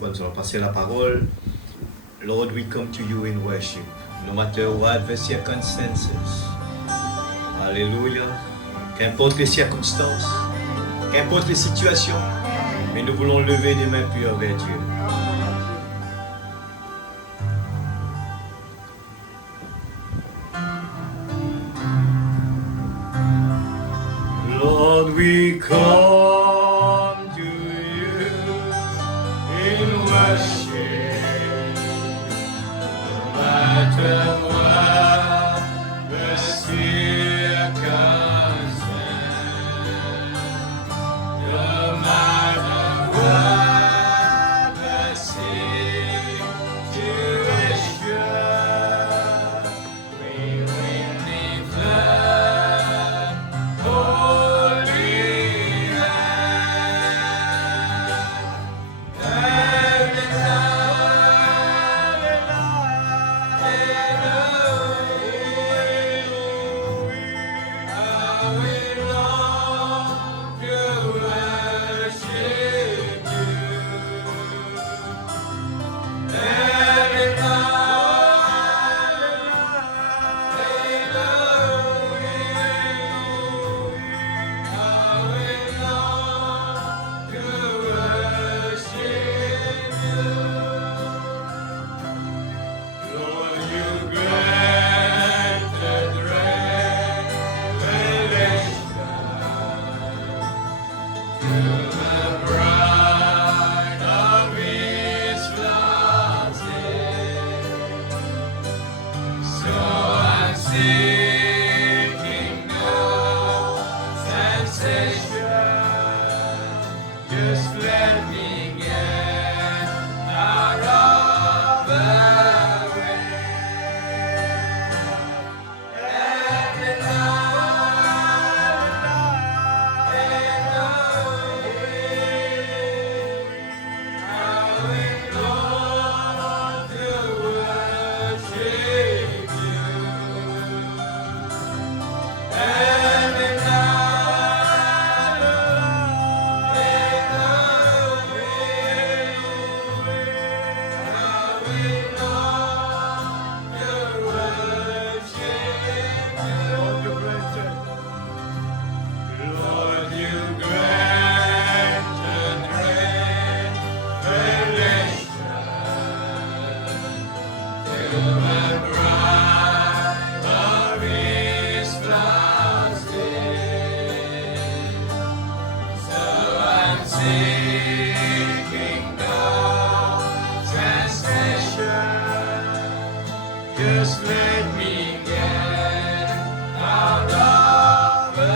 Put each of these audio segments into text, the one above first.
Nous allons passer la parole. Lord, we come to you in worship, no matter what the circumstances. Alléluia. Qu'importe les circonstances, qu'importe les situations, mais nous voulons lever des mains pures vers Dieu. Lord, we come to you in worship, no matter what the circumstance, no matter what the situation, we will lift up holy hand. Just let me get out of the way. Lord, you granted revelation to the bride of His last day. So I'm seeking no translation. Just let me get out of the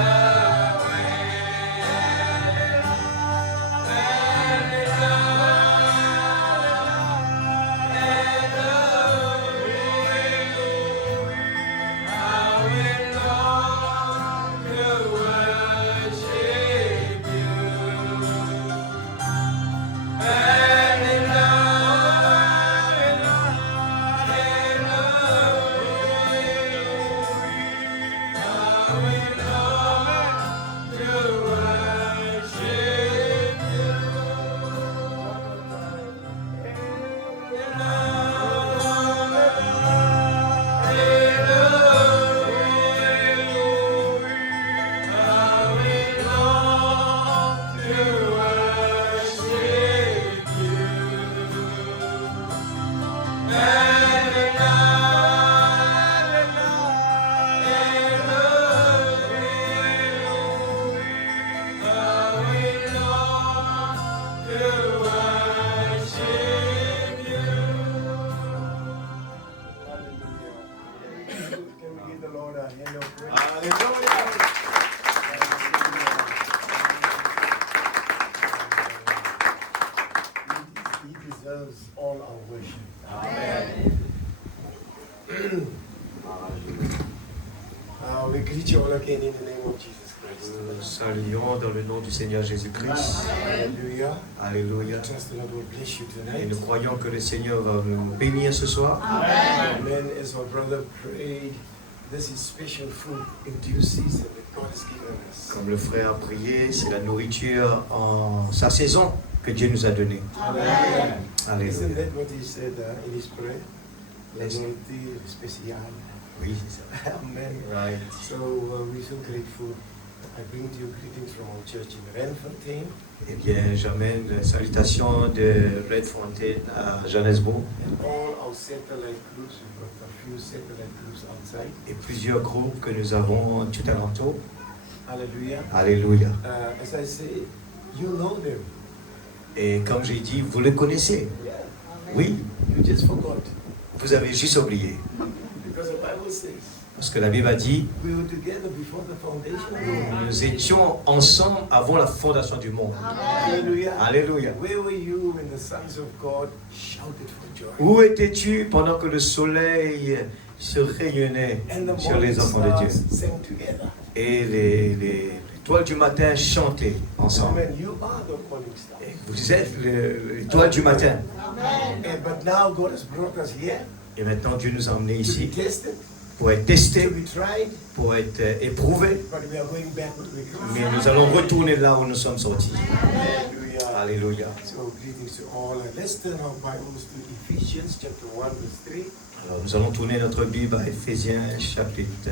Can we give the Lord a hand of praise? He deserves all our worship. We greet you all again in the name of Jesus Christ. Nous saluons dans le nom du Seigneur Jésus-Christ. Hallelujah. Alléluia. We trust the Lord will bless you Et tonight. nous croyons que le Seigneur va nous bénir ce soir. Amen. As our brother prayed, this is special food in due season that God has given us. Comme le frère a prié, c'est la nourriture en sa saison. que Dieu nous a donné. Hallelujah. Isn't Alléluia. that what he said in his prayer? Yes. L'anointing spécial. Oui, c'est ça. Amen. Right. So we're so grateful. I bring to you greetings from our church in Renfontaine. Eh bien, j'amène les salutations de Red Fountain à Johannesburg And all our satellite groups, we've got a few satellite groups outside. et plusieurs groupes que nous avons tout alentour. Hallelujah. Alléluia. As I say, you know them. Et comme j'ai dit, vous les connaissez. Yeah. Oui, You just forgot. vous avez juste oublié. Because the Bible says, Parce que la Bible a dit, we were together before the foundation of the world. nous étions ensemble avant la fondation du monde. Hallelujah. Alléluia. Where were you when the sons of God shouted for joy? Où étais-tu pendant que le soleil se rayonnait And the sur les morning enfants de Dieu stars sang together. et les étoiles du matin chantaient ensemble? Amen. You are the morning stars. Et vous êtes l'étoile du matin. But now God has brought us here Et maintenant Dieu nous a emmenés to be ici tested, pour être to testés, be tried, pour être éprouvés. but we are going back where we come Mais from. nous allons retourner là où nous sommes sortis. Hallelujah. Alléluia. So greetings to all. Let's turn our Bibles to Ephesians chapter 1 verse 3. Alors nous allons tourner notre Bible à Éphésiens chapitre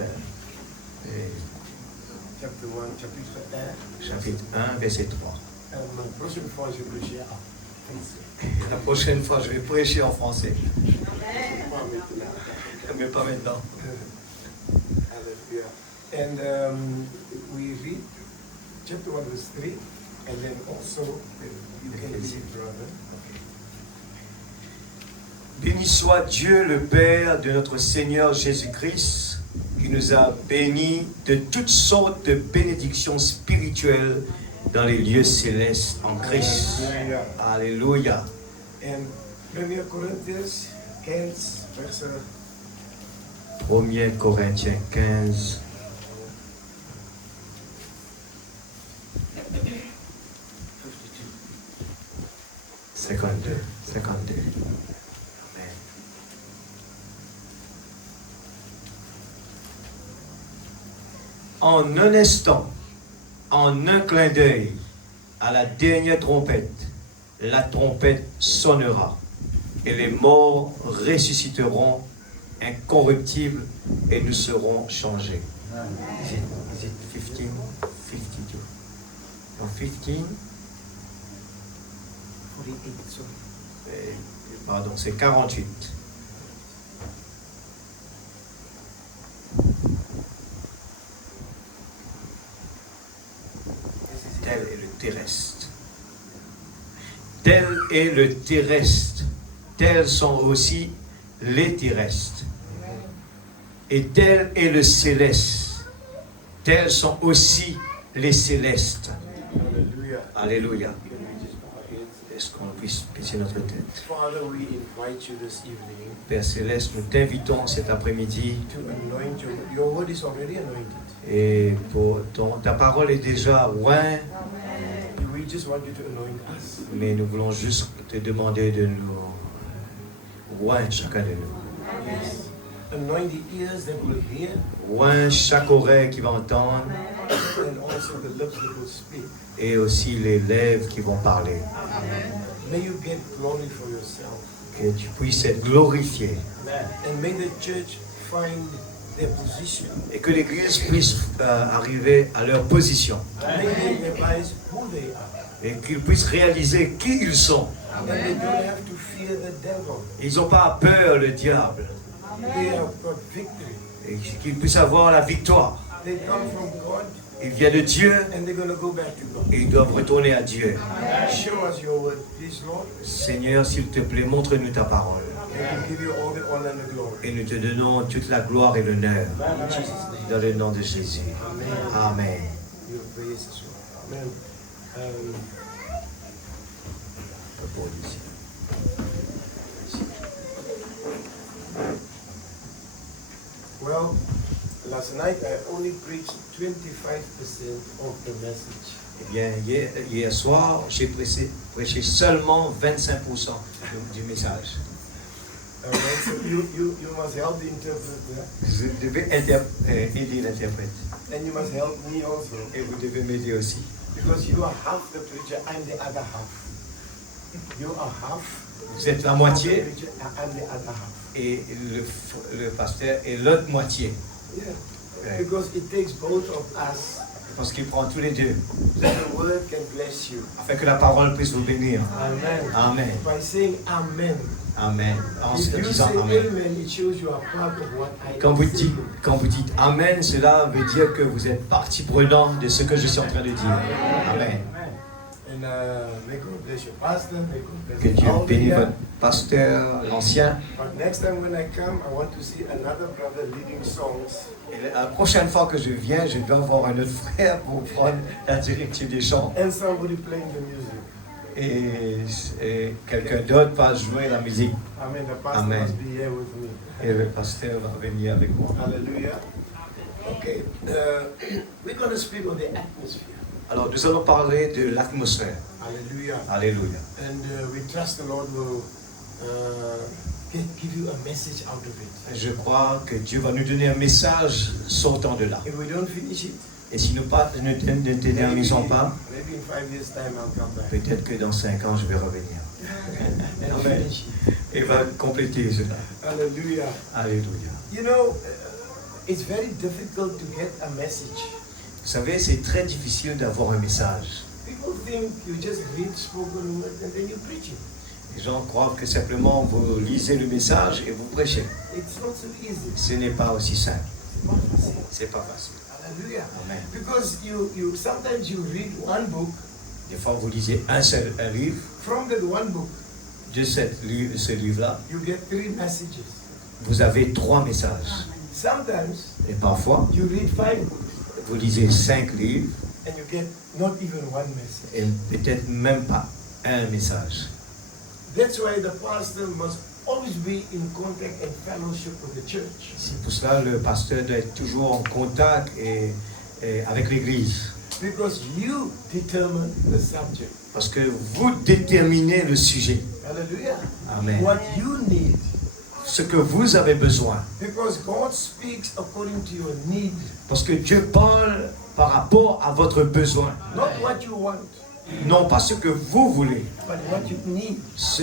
1, verset 3. Prochaine fois, je vais prêcher en français. La prochaine fois, je vais prêcher en français, Pas maintenant. mais pas maintenant. Hallelujah. And we read chapter 1 verse 3, and then also you can read it, brother. Béni soit Dieu le Père de notre Seigneur Jésus-Christ, qui nous a bénis de toutes sortes de bénédictions spirituelles dans les lieux célestes en Christ. Hallelujah. Alléluia. And 1 Corinthians 15, verse 1 Corinthiens 15, 52. Amen. En un instant, en un clin d'œil, à la dernière trompette, la trompette sonnera et les morts ressusciteront incorruptibles et nous serons changés. Is it 15? 52. Non, 15? 48, sorry. Pardon, c'est 48. Tel est le terrestre. Tel est le terrestre. Tels sont aussi les terrestres. Et tel est le céleste. Tels sont aussi les célestes. Hallelujah. Alléluia. Can we just bow our heads? Est-ce qu'on puisse baisser notre tête? Father, we invite you this evening Père Céleste, nous t'invitons cet après-midi to anoint your word is already anointed. et pour ta parole est déjà oint, We just want you to anoint us. mais nous voulons juste te demander de nous oint chacun de nous. Yes. Anoint the ears that will hear Oint chaque oreille qui va entendre and also the lips that will speak. et aussi les lèvres qui vont parler. May you get glory for yourself. Que tu puisses être glorifié And may the church find their position. et que l'Église puisse arriver à leur position May they realize who they are. et qu'ils puissent réaliser qui ils sont. And they don't have to fear the devil. Ils n'ont pas peur le diable They have got victory. et qu'ils puissent avoir la victoire. They come from God Il vient de Dieu and they're going to go back to God. et ils doivent retourner à Dieu. Show us your word, please, Lord. Seigneur, s'il te plaît, montre-nous ta parole. And we give you all the honor and the glory. Et nous te donnons toute la gloire et l'honneur. In Jesus' name. Dans le nom de Jésus. Amen. Your praise as well. Amen. Well, last night I only preached 25% of the message. Eh bien, hier soir, j'ai prêché seulement 25% du message. Alright, so you must help the interpreter Je devais aider l'interprète. and you must help me also. Et vous devez m'aider aussi. Because you are half the preacher, I'm the other half. You are half. Vous êtes la moitié I'm the other half. et le pasteur est l'autre moitié. Yeah. Ouais. Because it takes both of us Parce qu'il prend tous les deux, so the word can bless you. afin que la parole puisse vous bénir. Amen. Amen. By saying amen. Amen. En If you disant say Amen. amen, it shows you are part of what I Quand am vous saying. dites Amen, cela veut dire que vous êtes partie prenante de ce que je suis en train de dire. Amen. And may God bless your pastor. May God bless Que Dieu all the bénisse young. votre pasteur, l'ancien. But next time when I come, I want to see another brother leading songs. Et la prochaine fois que je viens, je dois voir un autre frère pour prendre la directive des chants. And somebody playing the music. Et quelqu'un d'autre va jouer la musique. Amen. The pastor Amen. must be here with me. Et le pasteur va venir avec moi. Hallelujah. Okay. We're going to speak on the atmosphere. Alors, nous allons parler de l'atmosphère. Hallelujah. Alléluia. And we trust the Lord will give you a message out of it. Je crois que Dieu va nous donner un message sortant de là. If we don't finish it, Et si nous ne terminons pas, maybe in 5 years' time I'll come back. peut-être que dans 5 ans, je vais revenir. And Amen. finish it. Et va compléter cela. Hallelujah. Alléluia. You know, it's very difficult to get a message. Vous savez, c'est très difficile d'avoir un message. People think you just read spoken word and then you preach it. Les gens croient que simplement vous lisez le message et vous prêchez. It's not so easy. Ce n'est pas aussi simple. It's not easy. C'est pas facile. Hallelujah. Amen. Because you sometimes you read one book, Des fois, vous lisez un livre. from that one book De ce livre-là, you get 3 messages. vous avez 3 messages. Sometimes Et parfois, you read 5 books vous lisez 5 livres and you get not even one message. et peut-être même pas un message. That's why the pastor must always be in contact and fellowship with the church. C'est pour cela que le pasteur doit être toujours en contact et avec l'Église. Because you determine the subject. Parce que vous déterminez le sujet. Hallelujah. Amen. What you need. Ce que vous avez besoin. Because God speaks according to your need. Parce que Dieu parle par rapport à votre besoin. Not what you want, Non pas ce que vous voulez, but what you need.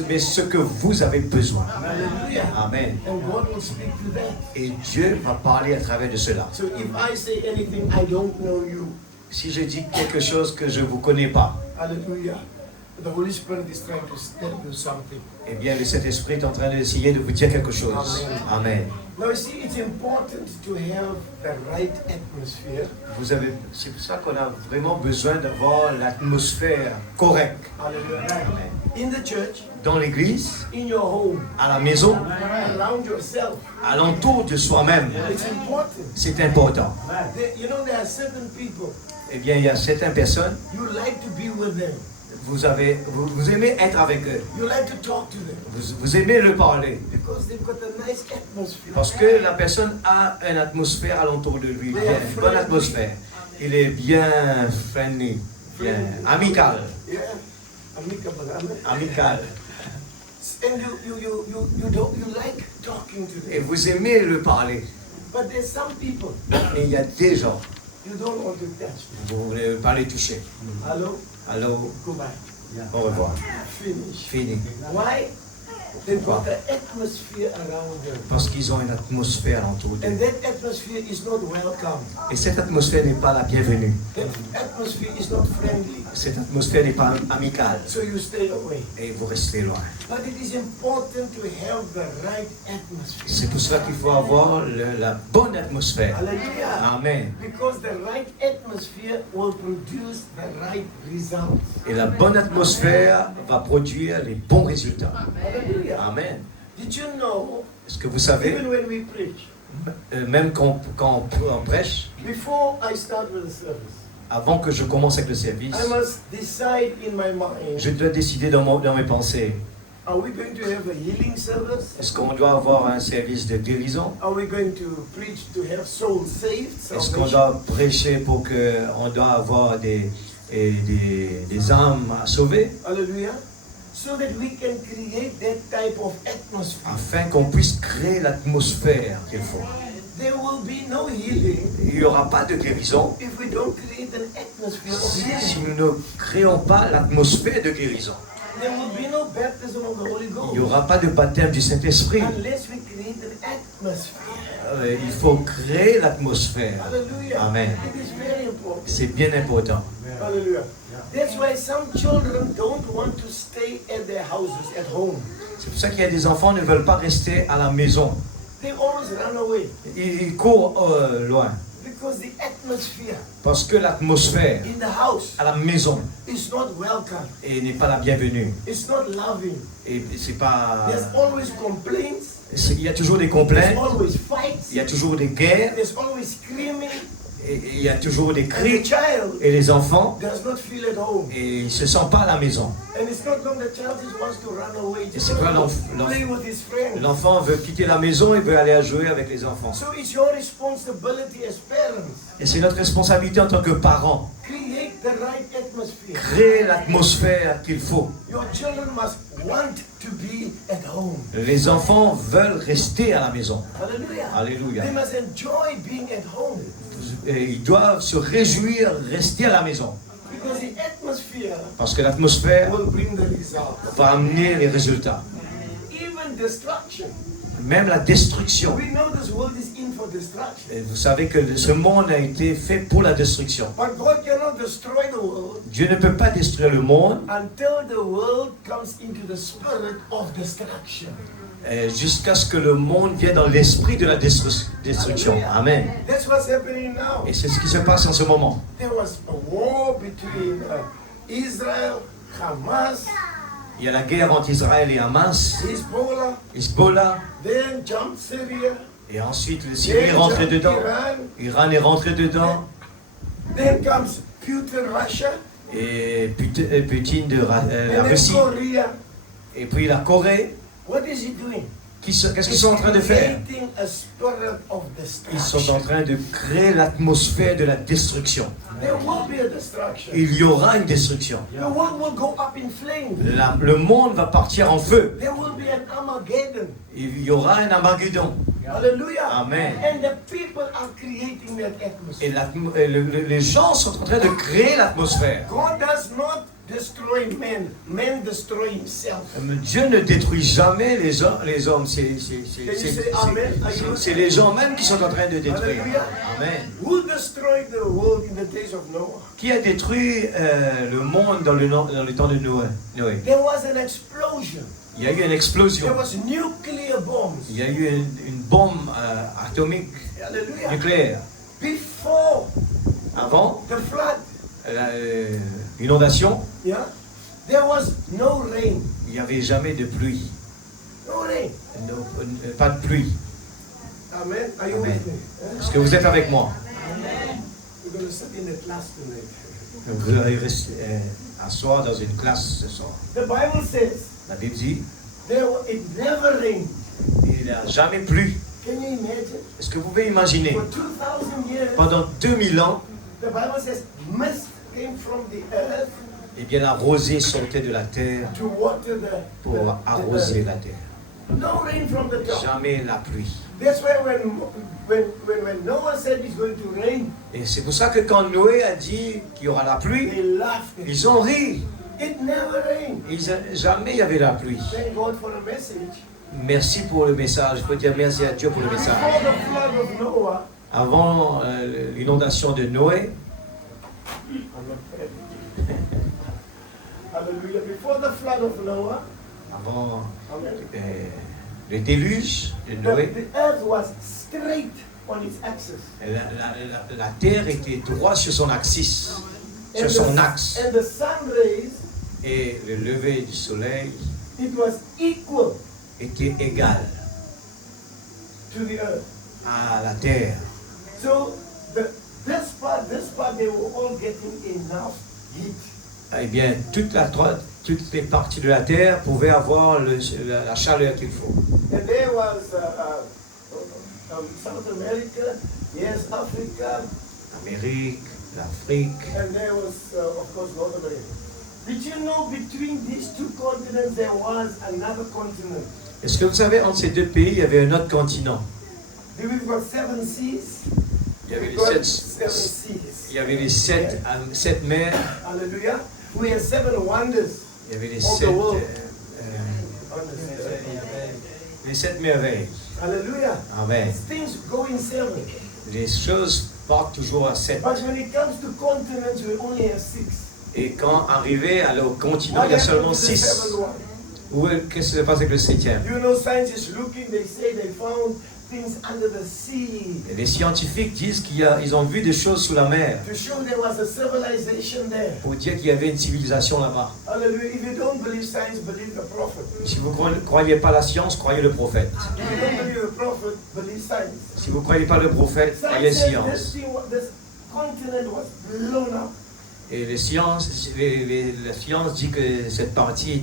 mais ce que vous avez besoin. Hallelujah. Amen. And God will speak to that. Et Dieu va parler à travers de cela. So if I say anything, I don't know you. Si je dis quelque chose que je ne vous connais pas, Hallelujah. The Holy Spirit is trying to tell you something. eh bien le Saint-Esprit est en train d'essayer de vous dire quelque chose. Amen. Now you see, it's important to have the right atmosphere. C'est pour ça qu'on a vraiment besoin d'avoir l'atmosphère correcte. Hallelujah. In the church, Dans l'église, in your home, à la maison, around yourself. alentour de soi-même. It's important. C'est important. You know, there are certain people, Eh bien, il y a certaines personnes, you like to be with them. vous aimez être avec eux. You like to talk to them. Vous aimez le parler. Because they've got a nice atmosphere. Parce que la personne a une atmosphère alentour de lui. Une bonne atmosphère. Il est bien friendly, bien amical. Yeah. Amicable. Amen. Amical. And you like talking to Et them. vous aimez le parler. But there's some people Et il y a des gens, you don't want to touch. vous ne voulez pas les toucher. Hello? Allô, Goodbye. au revoir. Finish. Fini. Why? They've got the atmosphere around them. Parce qu'ils ont une atmosphère autour And d'eux. that atmosphere is not welcome. Et cette atmosphère n'est pas la bienvenue. That atmosphere is not friendly. Cette atmosphère n'est pas amicale. So you stay away. Et vous restez loin. But it is important to have the right atmosphere. C'est pour cela qu'il faut avoir la bonne atmosphère. Hallelujah. Amen. Because the right atmosphere will produce the right results. Et la bonne atmosphère va produire les bons résultats. Hallelujah. Amen. Did you know, Est-ce que vous savez, even when we preach, même quand on prêche, before I start with the service, avant que je commence avec le service, I must decide in my mind, je dois décider dans mes pensées. are we going to have a healing service? Est-ce qu'on doit avoir un service de guérison? Are we going to preach to have souls saved? Est-ce qu'on Salvation? doit prêcher pour qu'on doit avoir des âmes à sauver? Hallelujah. So that we can create that type of atmosphere. Afin qu'on puisse créer l'atmosphère qu'il faut. There will be no healing Il n'y aura pas de guérison if we don't create an atmosphere of si healing. nous ne créons pas l'atmosphère de guérison. there will be no baptism of the Holy Il Ghost n'y aura pas de baptême du Saint-Esprit. unless we create an atmosphere. Il faut créer l'atmosphère. Hallelujah. Amen. It is very important. C'est bien important. Hallelujah. That's why some children don't want to stay at their houses, at home. C'est pour ça qu'il y a des enfants qui ne veulent pas rester à la maison. They always run away Ils courent loin. because the atmosphere Parce que l'atmosphère in the house à la maison is not welcome. n'est pas la bienvenue. It's not loving. Et c'est pas. There's always complaints. Il y a toujours des There's complaints, always fights. il y a toujours des guerres, There's always screaming. et il y a toujours des And the cris. child Et les enfants, does not feel at home. et ils ne se sentent pas à la maison. And it's not long the child just wants to run away. Just c'est quoi want to l'enf- play with his friends. L'enfant veut quitter la maison et veut aller jouer avec les enfants. So it's your responsibility as parents. Et c'est notre responsabilité en tant que parents. Create the right atmosphere. Créer l'atmosphère qu'il faut. Your children must want to be at home. Les enfants veulent rester à la maison. Hallelujah. Alléluia. They must enjoy being at home Et ils doivent se réjouir, rester à la maison. because the atmosphere Parce que l'atmosphère will bring the results. va amener les résultats. Even destruction. Même la destruction. We know this world is in for destruction. Et vous savez que ce monde a été fait pour la destruction. But God cannot destroy the world Dieu ne peut pas détruire le monde until the world comes into the spirit of destruction. jusqu'à ce que le monde vienne dans l'esprit de la destruction. Amen. That's what's happening now. Et c'est ce qui se passe en ce moment. There was a war between Israel, Hamas, Il y a la guerre entre Israël et Hamas, Hezbollah, then jumped Syria, et ensuite le Syrie est then rentré jumped dedans. Iran, Iran est rentré dedans. then comes Putin, Russia, Et Poutine de la and then Russie. Korea. Et puis la Corée. What is he doing? Qu'est-ce qu'ils sont en train de faire? Creating a spirit of Ils sont en destruction. train de créer l'atmosphère de la destruction. There will be a destruction. Il y aura une destruction. The world will go up in flames. Le monde va partir en feu. There will be an Armageddon. Il y aura un Armageddon. Hallelujah. Amen. And the people are creating that Et atmosphere. les gens sont en train de créer l'atmosphère. God does not destroy men. Man destroy himself. Dieu ne détruit jamais les hommes. C'est les gens même qui sont en train de détruire. Amen. Who destroyed the world in the days of Noah? Qui a détruit le monde dans le temps de Noé? There was an explosion. Il y a eu une explosion. There was nuclear bombs. Il y a eu une bombe atomique Hallelujah. nucléaire. Before Avant the flood, l'inondation, yeah, there was no rain. il n'y avait jamais de pluie. No rain. Pas de pluie. Amen. Are you Amen. with me? Est-ce que vous êtes avec moi? We're going to sit in the class tonight. Vous allez asseoir dans une classe ce soir. The Bible says La Bible dit, it never rained. il n'a jamais plu. Can you imagine? Est-ce que vous pouvez imaginer? For 2000 years, Pendant 2000 ans, the Bible says mist came from the earth eh bien, la rosée sortait de la terre to water pour the arroser earth. la terre. No rain from the top. Jamais la pluie. That's why when Noah said it's going to rain, Et c'est pour ça que quand Noé a dit qu'il y aura la pluie, they laughed. ils ont ri. It never rained. Jamais il y avait la pluie. Thank God for a message. Merci pour le message. Je peux dire merci à Dieu pour le message. Before the flood of Noah, Avant l'inondation de Noé, I'm not ready. Hallelujah. Before the flood of Noah, avant amen, le déluge de Noé, the earth was straight on its axis. la terre était droite sur son axis, sur son axe. And the sun rays, Et le lever du soleil it was equal était égal to the earth. à la terre. So this part, they were all getting enough heat. Eh bien, toutes les parties de la terre pouvaient avoir la chaleur qu'il faut. And there was South America, yes, Africa, L'Amérique, l'Afrique. and there was, of course, North America. Did you know between these two continents there was another continent? Est-ce que vous savez, entre ces deux pays, il y avait un autre continent. We've got 7 seas. Il y avait We've got les 7 sept, seas. il y avait les sept mers. Hallelujah. We have 7 wonders. Il y avait les of sept, the world. les sept merveilles. Hallelujah. Amen. Things go in seven. Les choses partent toujours à 7. But when it comes to continents, we only have 6. Et quand arrivé au continent, What il y a happened seulement to the 6. seventh one? Qu'est-ce qui se passe avec le 7e? You know, scientists looking, they say they found things under the sea Les scientifiques disent qu'ils ont vu des choses sous la mer to show there was a civilization there. pour dire qu'il y avait une civilisation là-bas. Hallelujah. If you don't believe science, believe the prophet. Si vous ne croyez pas la science, croyez le prophète. If you don't believe the prophet, believe science. Si vous ne croyez pas le prophète, croyez Science said science. this continent was blown up. Et la science dit que cette partie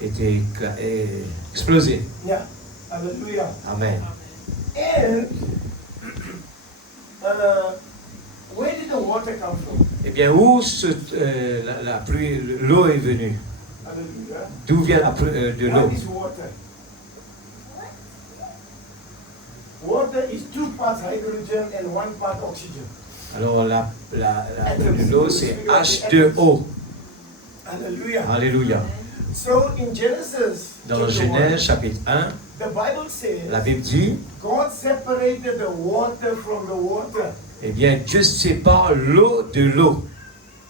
était explosée. Yeah. Hallelujah. Amen. And where did the water come from? Eh bien, où la pluie, l'eau est venue? Hallelujah. D'où vient de l'eau? What is water? Water is 2 parts hydrogen and 1 part oxygen. Alors, l'eau, c'est H2O. Hallelujah. Alléluia. So in Genesis, Dans chapter Genèse 1, chapitre 1, the Bible says la Bible dit, God separated the water from the water. eh bien, Dieu sépare l'eau de l'eau.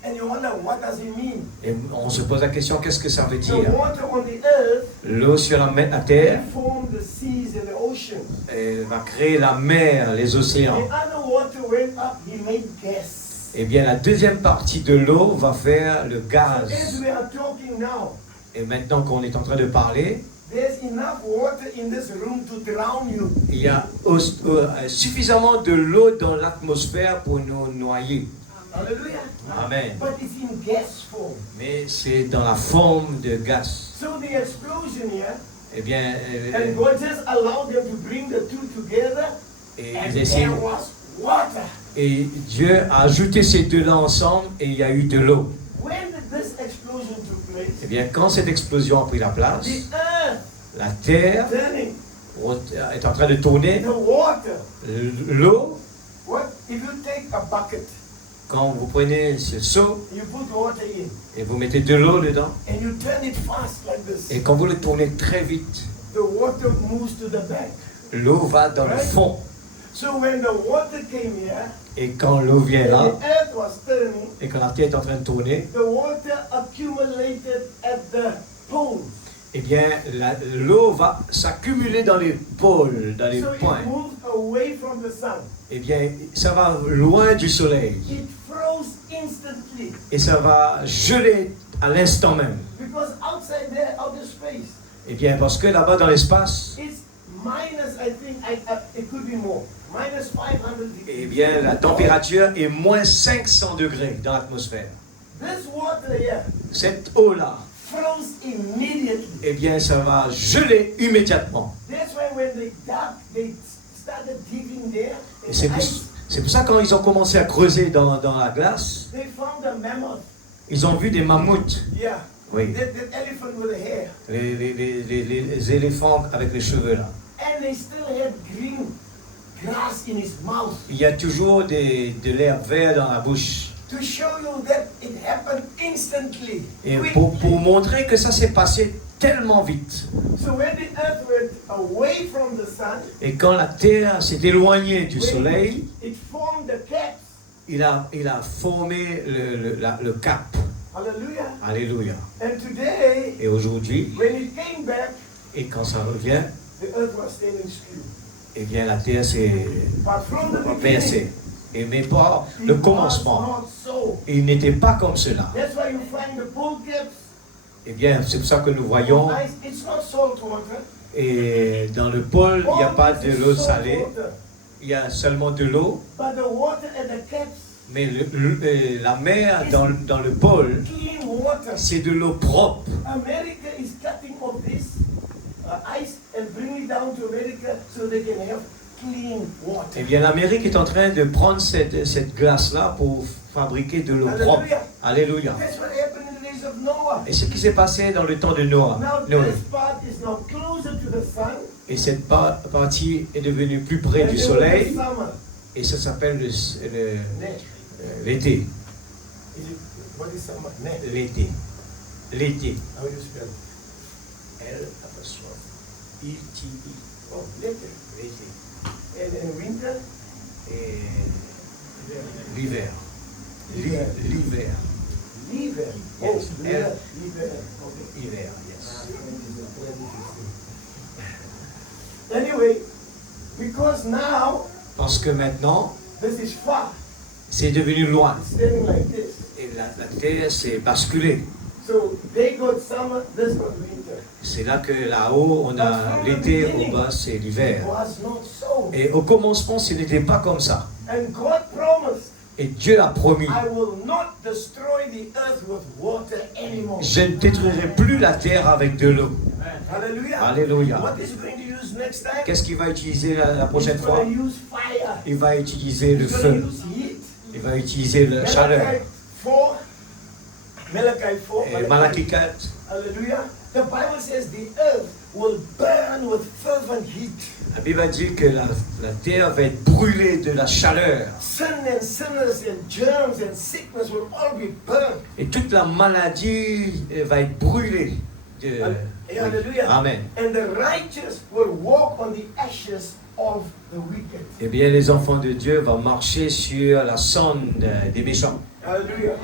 And you wonder, what does it mean? Et on se pose la question, qu'est-ce que ça veut The dire? water on the earth L'eau sur la terre formed the seas and the oceans. va créer la mer, les The océans. other water went up, he made gas. Eh bien, la deuxième partie de l'eau va faire le As gaz. we are talking now, Et maintenant qu'on est en train de parler, there's enough water in this room to drown you. il y a suffisamment de l'eau dans l'atmosphère pour nous noyer. Hallelujah. Amen. But it's in gas form. Mais c'est dans la forme de gaz. So the explosion here, Eh bien, and God just allowed them to bring the two together, et, and ils essaient- there was water. et Dieu a ajouté ces deux-là ensemble et il y a eu de l'eau. When this explosion took place, Eh bien, quand cette explosion a pris la place, the earth la terre turning, est en train de tourner. the water. L'eau, What if you take a bucket, quand vous prenez ce seau you put water in, et vous mettez de l'eau dedans, and you turn it fast like this, et quand vous le tournez très vite, the water moves to the back. l'eau va dans le fond. So when the water came here, Et quand l'eau vient and là, the earth was turning, et quand la terre est en train de tourner, the water accumulated at the poles. eh bien, l'eau va s'accumuler dans les pôles, dans les So it points. moved away from the sun. Eh bien, ça va loin du soleil. It froze instantly Et ça va geler à l'instant même. because outside there, outer space, Eh bien, parce que là-bas dans l'espace, it's minus, I think, it could be more, minus 500 degrees. eh bien, la température est moins 500 degrés dans l'atmosphère. This water here Cette eau-là, froze immediately. eh bien, ça va geler immédiatement. That's why when they dug, they started digging there. Et c'est pour ça quand ils ont commencé à creuser dans la glace, They found a mammoth. ils ont vu des mammouths. Yeah. Oui. That elephant with the hair. Les éléphants avec les cheveux là. And they still had green grass in his mouth Il y a toujours de l'air vert dans la bouche. to show you that it happened instantly. Et quickly. pour montrer que ça s'est passé tellement vite. So when the earth went away from the sun, Et quand la terre s'est éloignée du soleil, it formed the caps. il a formé le cap. Hallelujah. Alléluia. And today, Et aujourd'hui, when it came back, et quand ça revient, the earth was standing still. eh bien la terre s'est But from the beginning, versée. Et mais pas it le was commencement. not so. Il n'était pas comme cela. That's why you find the pole caps. Eh bien, c'est pour ça que nous voyons, Ice, it's not salt water. et dans le pôle, il n'y a pas de l'eau salée, Water. il y a seulement de l'eau. But the water at the caps, Mais la mer dans le pôle, clean water. c'est de l'eau propre. America is cutting off this ice and bringing it down to America so they can have clean water. Eh bien, l'Amérique est en train de prendre cette glace-là pour fabriquer de l'eau propre. Alléluia. That's what happened in the days of Noah. Et ce qui s'est passé dans le temps de Noé. Now this part is now closer to the sun. Et cette partie est devenue plus près and du there was soleil. summer. Et ça s'appelle Next. l'été. Is it, what is summer? Next. L'été. l'été. How do you spell? L''E-T-E. Oh, later. L'été. And winter? Et l'hiver. L'hiver. L'hiver. Liver. Yes. Oh, liver. Liver. Okay. Hiver, yes. Anyway, because now Parce que maintenant, this is far. c'est devenu loin. It's standing like this. Et la terre s'est basculée. So they got summer, this got winter. C'est là que là-haut, on a l'été, au bas, c'est It l'hiver. was not so. Et au commencement, ce n'était pas comme ça. And God promised, Et Dieu a promis, I will not destroy the earth with water anymore. je ne détruirai plus la terre avec de l'eau. Hallelujah. Alléluia. What is he going to use next time? Qu'est-ce qu'il va utiliser la prochaine He's fois? going to use fire. Il va utiliser le He's going feu. to use heat. Il va utiliser la chaleur. Malachi 4. Et Malachie 4, Hallelujah. The Bible says the earth will burn with fervent heat. la Bible a dit que la terre va être brûlée de la chaleur. Sin and sinners and germs and sickness will all be burned. Et toute la maladie va être brûlée. Oui. Hallelujah. Amen. And the righteous will walk on the ashes of the wicked. Eh bien, les enfants de Dieu vont marcher sur la cendre des méchants. Hallelujah.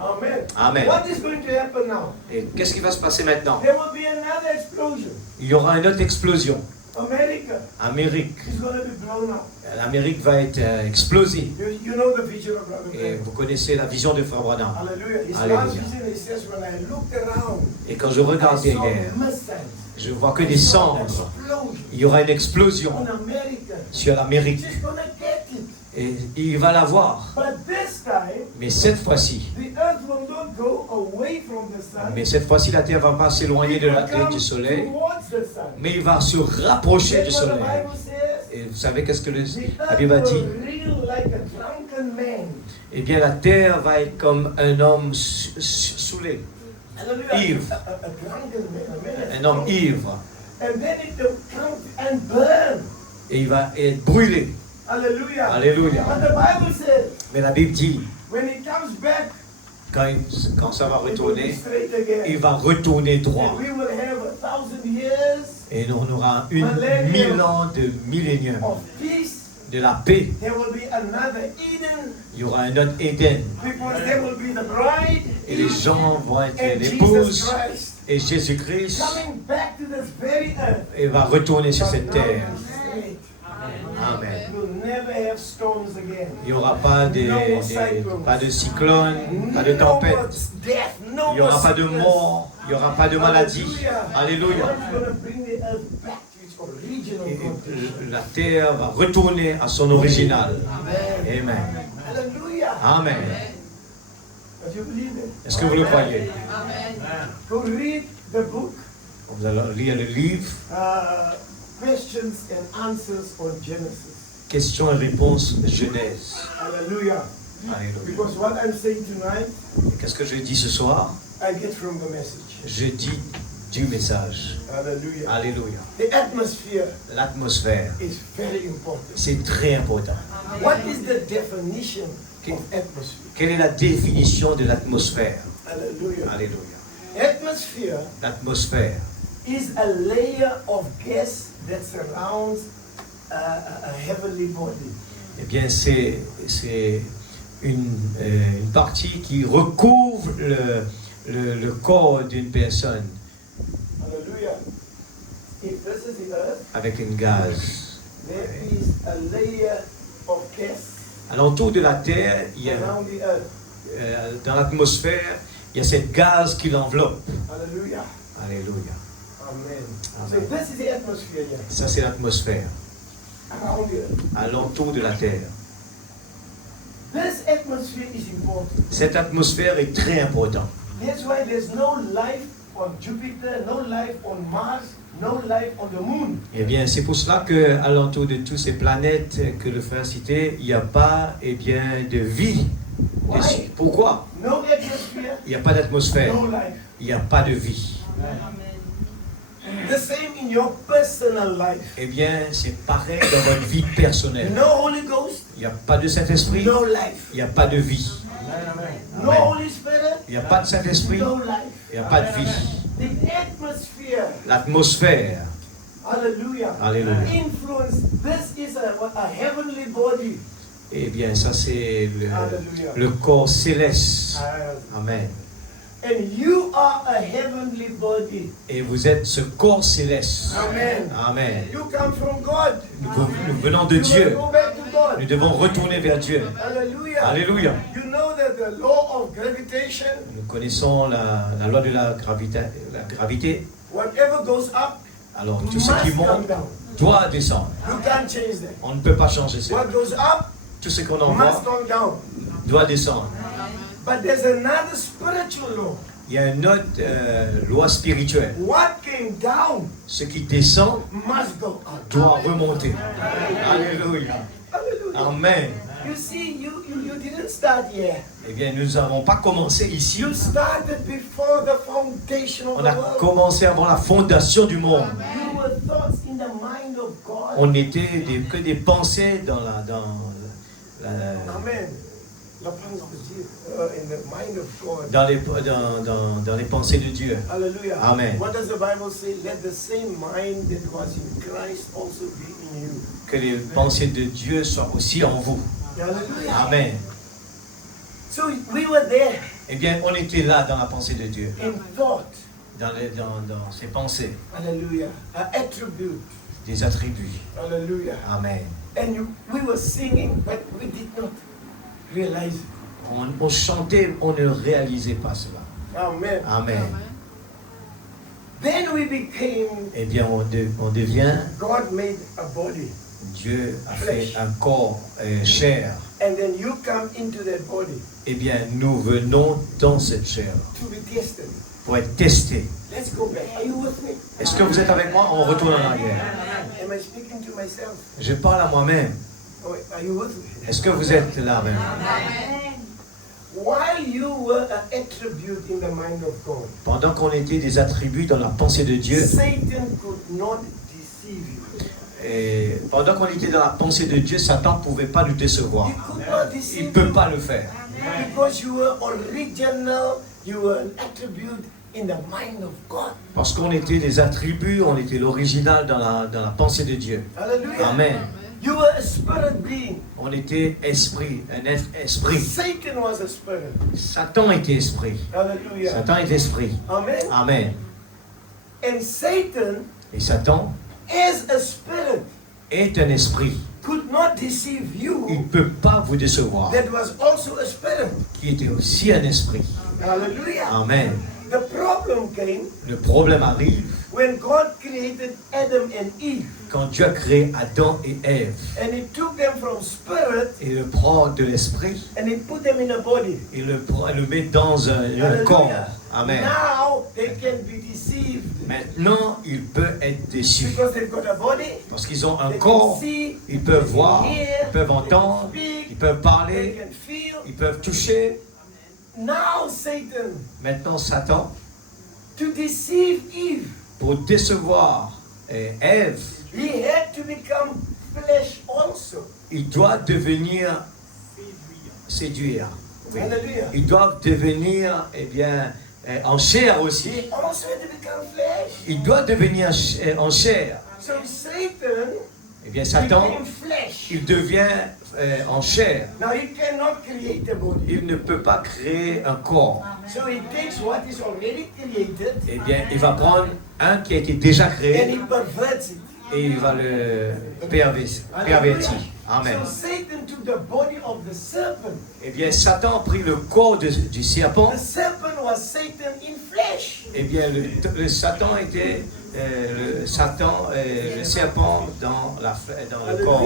Amen. Amen. What is going to happen now? Et qu'est-ce qui va se passer maintenant? There will be another explosion. Il y aura une autre explosion. America Amérique. is going to be blown up. L'Amérique va être explosée. You know the vision of Brother Et Branham. vous connaissez la vision de Frère Branham. Hallelujah. His Hallelujah. last vision, he says, when I looked around, Et quand je I regardais saw hier, missiles. je vois que I des saw cendres. explosion Il y aura une explosion on America. sur l'Amérique. She's going to get it. Et il va la voir. But this time, Mais cette fois-ci, the earth will not go away from the sun. mais cette fois-ci, la terre va pas s'éloigner It de will come du soleil, towards the sun. mais il va se rapprocher du That's what the soleil. Bible says. Et vous savez qu'est-ce que The la earth Bible a dit? will reel like a drunken man. Eh bien, la terre va être comme un homme saoulé, Hallelujah. Ivre. A drunken man. un homme ivre. And then it will come and burn. Et il va être brûlé. Hallelujah. Alléluia. But the Bible says, Mais la Bible dit, when it comes back, quand ça va it will be retourner, straight again. il va retourner droit. And we will have 1,000 years Et on aura 1000 ans de millénium, of peace. de la paix. There will be another Eden, Il y aura un autre Éden. because there will be the bride Et les gens vont être and Jesus l'épouse. Christ Et Jésus-Christ coming back to this very earth. il va retourner sur But cette now terre. it's straight. Amen. We'll never have storms again. Il n'y aura pas pas de cyclone, pas de No more tempête. death, no Il n'y aura more pas de sickness. mort. Il n'y aura pas de maladie. Alléluia. God's going to bring the earth back to its original Et condition. la terre va retourner à son original. Amen. Amen. Hallelujah. Amen. Do you believe it? Est-ce que vous le croyez? Go read the book, Vous allez lire le livre Questions and Answers on Genesis. Questions et réponses Genèse. Hallelujah. Alléluia. Because what I'm saying tonight, Et qu'est-ce que je dis ce soir? I get from the message. Je dis du message. Hallelujah. Alléluia. The atmosphere L'atmosphère, is very important. c'est très important. What is the definition of atmosphere? Quelle est la définition de l'atmosphère? Hallelujah. Alléluia. Atmosphere L'atmosphère, is a layer of gas that surrounds a heavenly body. eh bien, c'est une partie qui recouvre le corps d'une personne Hallelujah. If this is the earth, avec une gaz. there is a layer of gas Alentour de la terre, il y a, around the earth. dans l'atmosphère, il y a cette gaz qui l'enveloppe. Hallelujah. Alléluia. Amen. Amen. So this is the atmosphere here, Ça, c'est l'atmosphère, around the earth. alentour de la terre. This atmosphere is important. Cette atmosphère est très importante. That's why there's no life on Jupiter, no life on Mars, no life on the moon. Eh bien, c'est pour cela que alentour de toutes ces planètes que le frère citait, il n'y a pas, eh bien, de vie dessus. Pourquoi? No atmosphere, Il n'y a pas d'atmosphère. no life. Il n'y a pas de vie. The same in your personal life. Eh bien, c'est pareil dans votre vie personnelle. No Holy Ghost, Il n'y a pas de Saint-Esprit. no life. Il n'y a pas de vie. No Amen. Holy Spirit, il n'y a pas de Saint-Esprit, no life. il n'y a pas de vie. The atmosphere, L'atmosphère, hallelujah, Alléluia. influence. This is a heavenly body. eh bien, ça c'est Hallelujah. le corps céleste. Amen. And you are a heavenly body. Et vous êtes ce corps céleste. Amen. Amen. You come from God. Nous venons de You Dieu. must go back to God. Nous devons retourner vers Dieu. Hallelujah. Alléluia. You know that the law of gravitation, Nous connaissons la loi de la gravité. whatever goes up, Alors, tout must ce qui come monte down. doit descendre. You can't change that. On ne peut pas changer ça. What goes up Tout ce qu'on must envoie come down. doit descendre. But there's another spiritual law. Il y a une autre loi spirituelle. What came down Ce qui descend must go up. doit remonter. Alléluia. Hallelujah. Amen. You see, you didn't start here. Eh bien, nous n'avons pas commencé ici. You started before the foundation of On the a world. commencé avant la fondation du monde. You were thoughts in the mind of God. On n'était que des pensées dans la Amen. La pensée de Dieu, in the mind of God. dans les pensées de Dieu. Hallelujah. Amen. What does the Bible say? Let the same mind that was in Christ also be in you. Que les pensées de Dieu soient aussi en vous. Hallelujah. Amen. So we were there Eh bien, on était là dans la pensée de Dieu, in thought. dans ses pensées, Hallelujah. An attribute. des attributs. Hallelujah. Amen. And we were singing, but we did not realize it. On chantait, on ne réalisait pas cela. Amen. Amen. Then we became, Eh bien, on devient, God made a body. Dieu a fait un corps chair. And then you come into that body Eh bien, nous venons dans cette chair to be tested. pour être testés. Let's go back. Are you with me? Est-ce que vous êtes avec moi? On retourne en arrière. Am I speaking to myself? Je parle à moi-même. Oh, are you with me? Est-ce que vous êtes là même? While you were an attribute in the mind of God, Pendant qu'on était des attributs dans la pensée de Dieu, Satan could not deceive you. et pendant qu'on était dans la pensée de Dieu, Satan ne pouvait pas nous décevoir. He could not Il deceive ne peut you pas le faire. because you were original, you were an attribute in the mind of God. Parce qu'on était des attributs, on était l'original dans la pensée de Dieu. Hallelujah. Amen. You were a spirit being. On était esprit, un esprit. Satan was a spirit. Satan était esprit. Hallelujah. Satan est esprit. Amen. Amen. And Satan, Et Satan as a spirit, est un esprit. could not deceive Il you. ne peut pas vous décevoir. That was also a spirit. Qui était aussi un esprit. Hallelujah. Amen. The problem came Le problème arrive when God created Adam and Eve, quand Dieu a créé Adam et Ève. and He took them from spirit Et le prend de l'esprit and He put them in a body. et le met dans un corps. Amen. Now they can be deceived Maintenant, il peut être déçu. because they've got a body. Parce qu'ils ont un They corps, can see, ils peuvent they voir, can hear, ils peuvent they can entendre, speak, ils peuvent they parler, can feel. ils peuvent toucher. Now Satan, Maintenant, Satan, to deceive Eve, pour décevoir Ève, he had to become flesh also. il doit devenir séduire. Oui. Hallelujah. Ils doivent devenir, eh bien, en chair aussi. He also had to become flesh. Il doit devenir en chair. So Satan Eh bien, Satan, became flesh. il devient en chair. Now he cannot create a body. Il ne peut pas créer un corps. So he takes what is already created Eh bien, il va prendre un qui a été déjà and créé he perverts it. et il va le pervertir. Amen. So Satan took the body of the serpent. Eh bien, Satan a pris le corps du serpent. The serpent was Satan in flesh. Eh bien, le Satan était le serpent dans le corps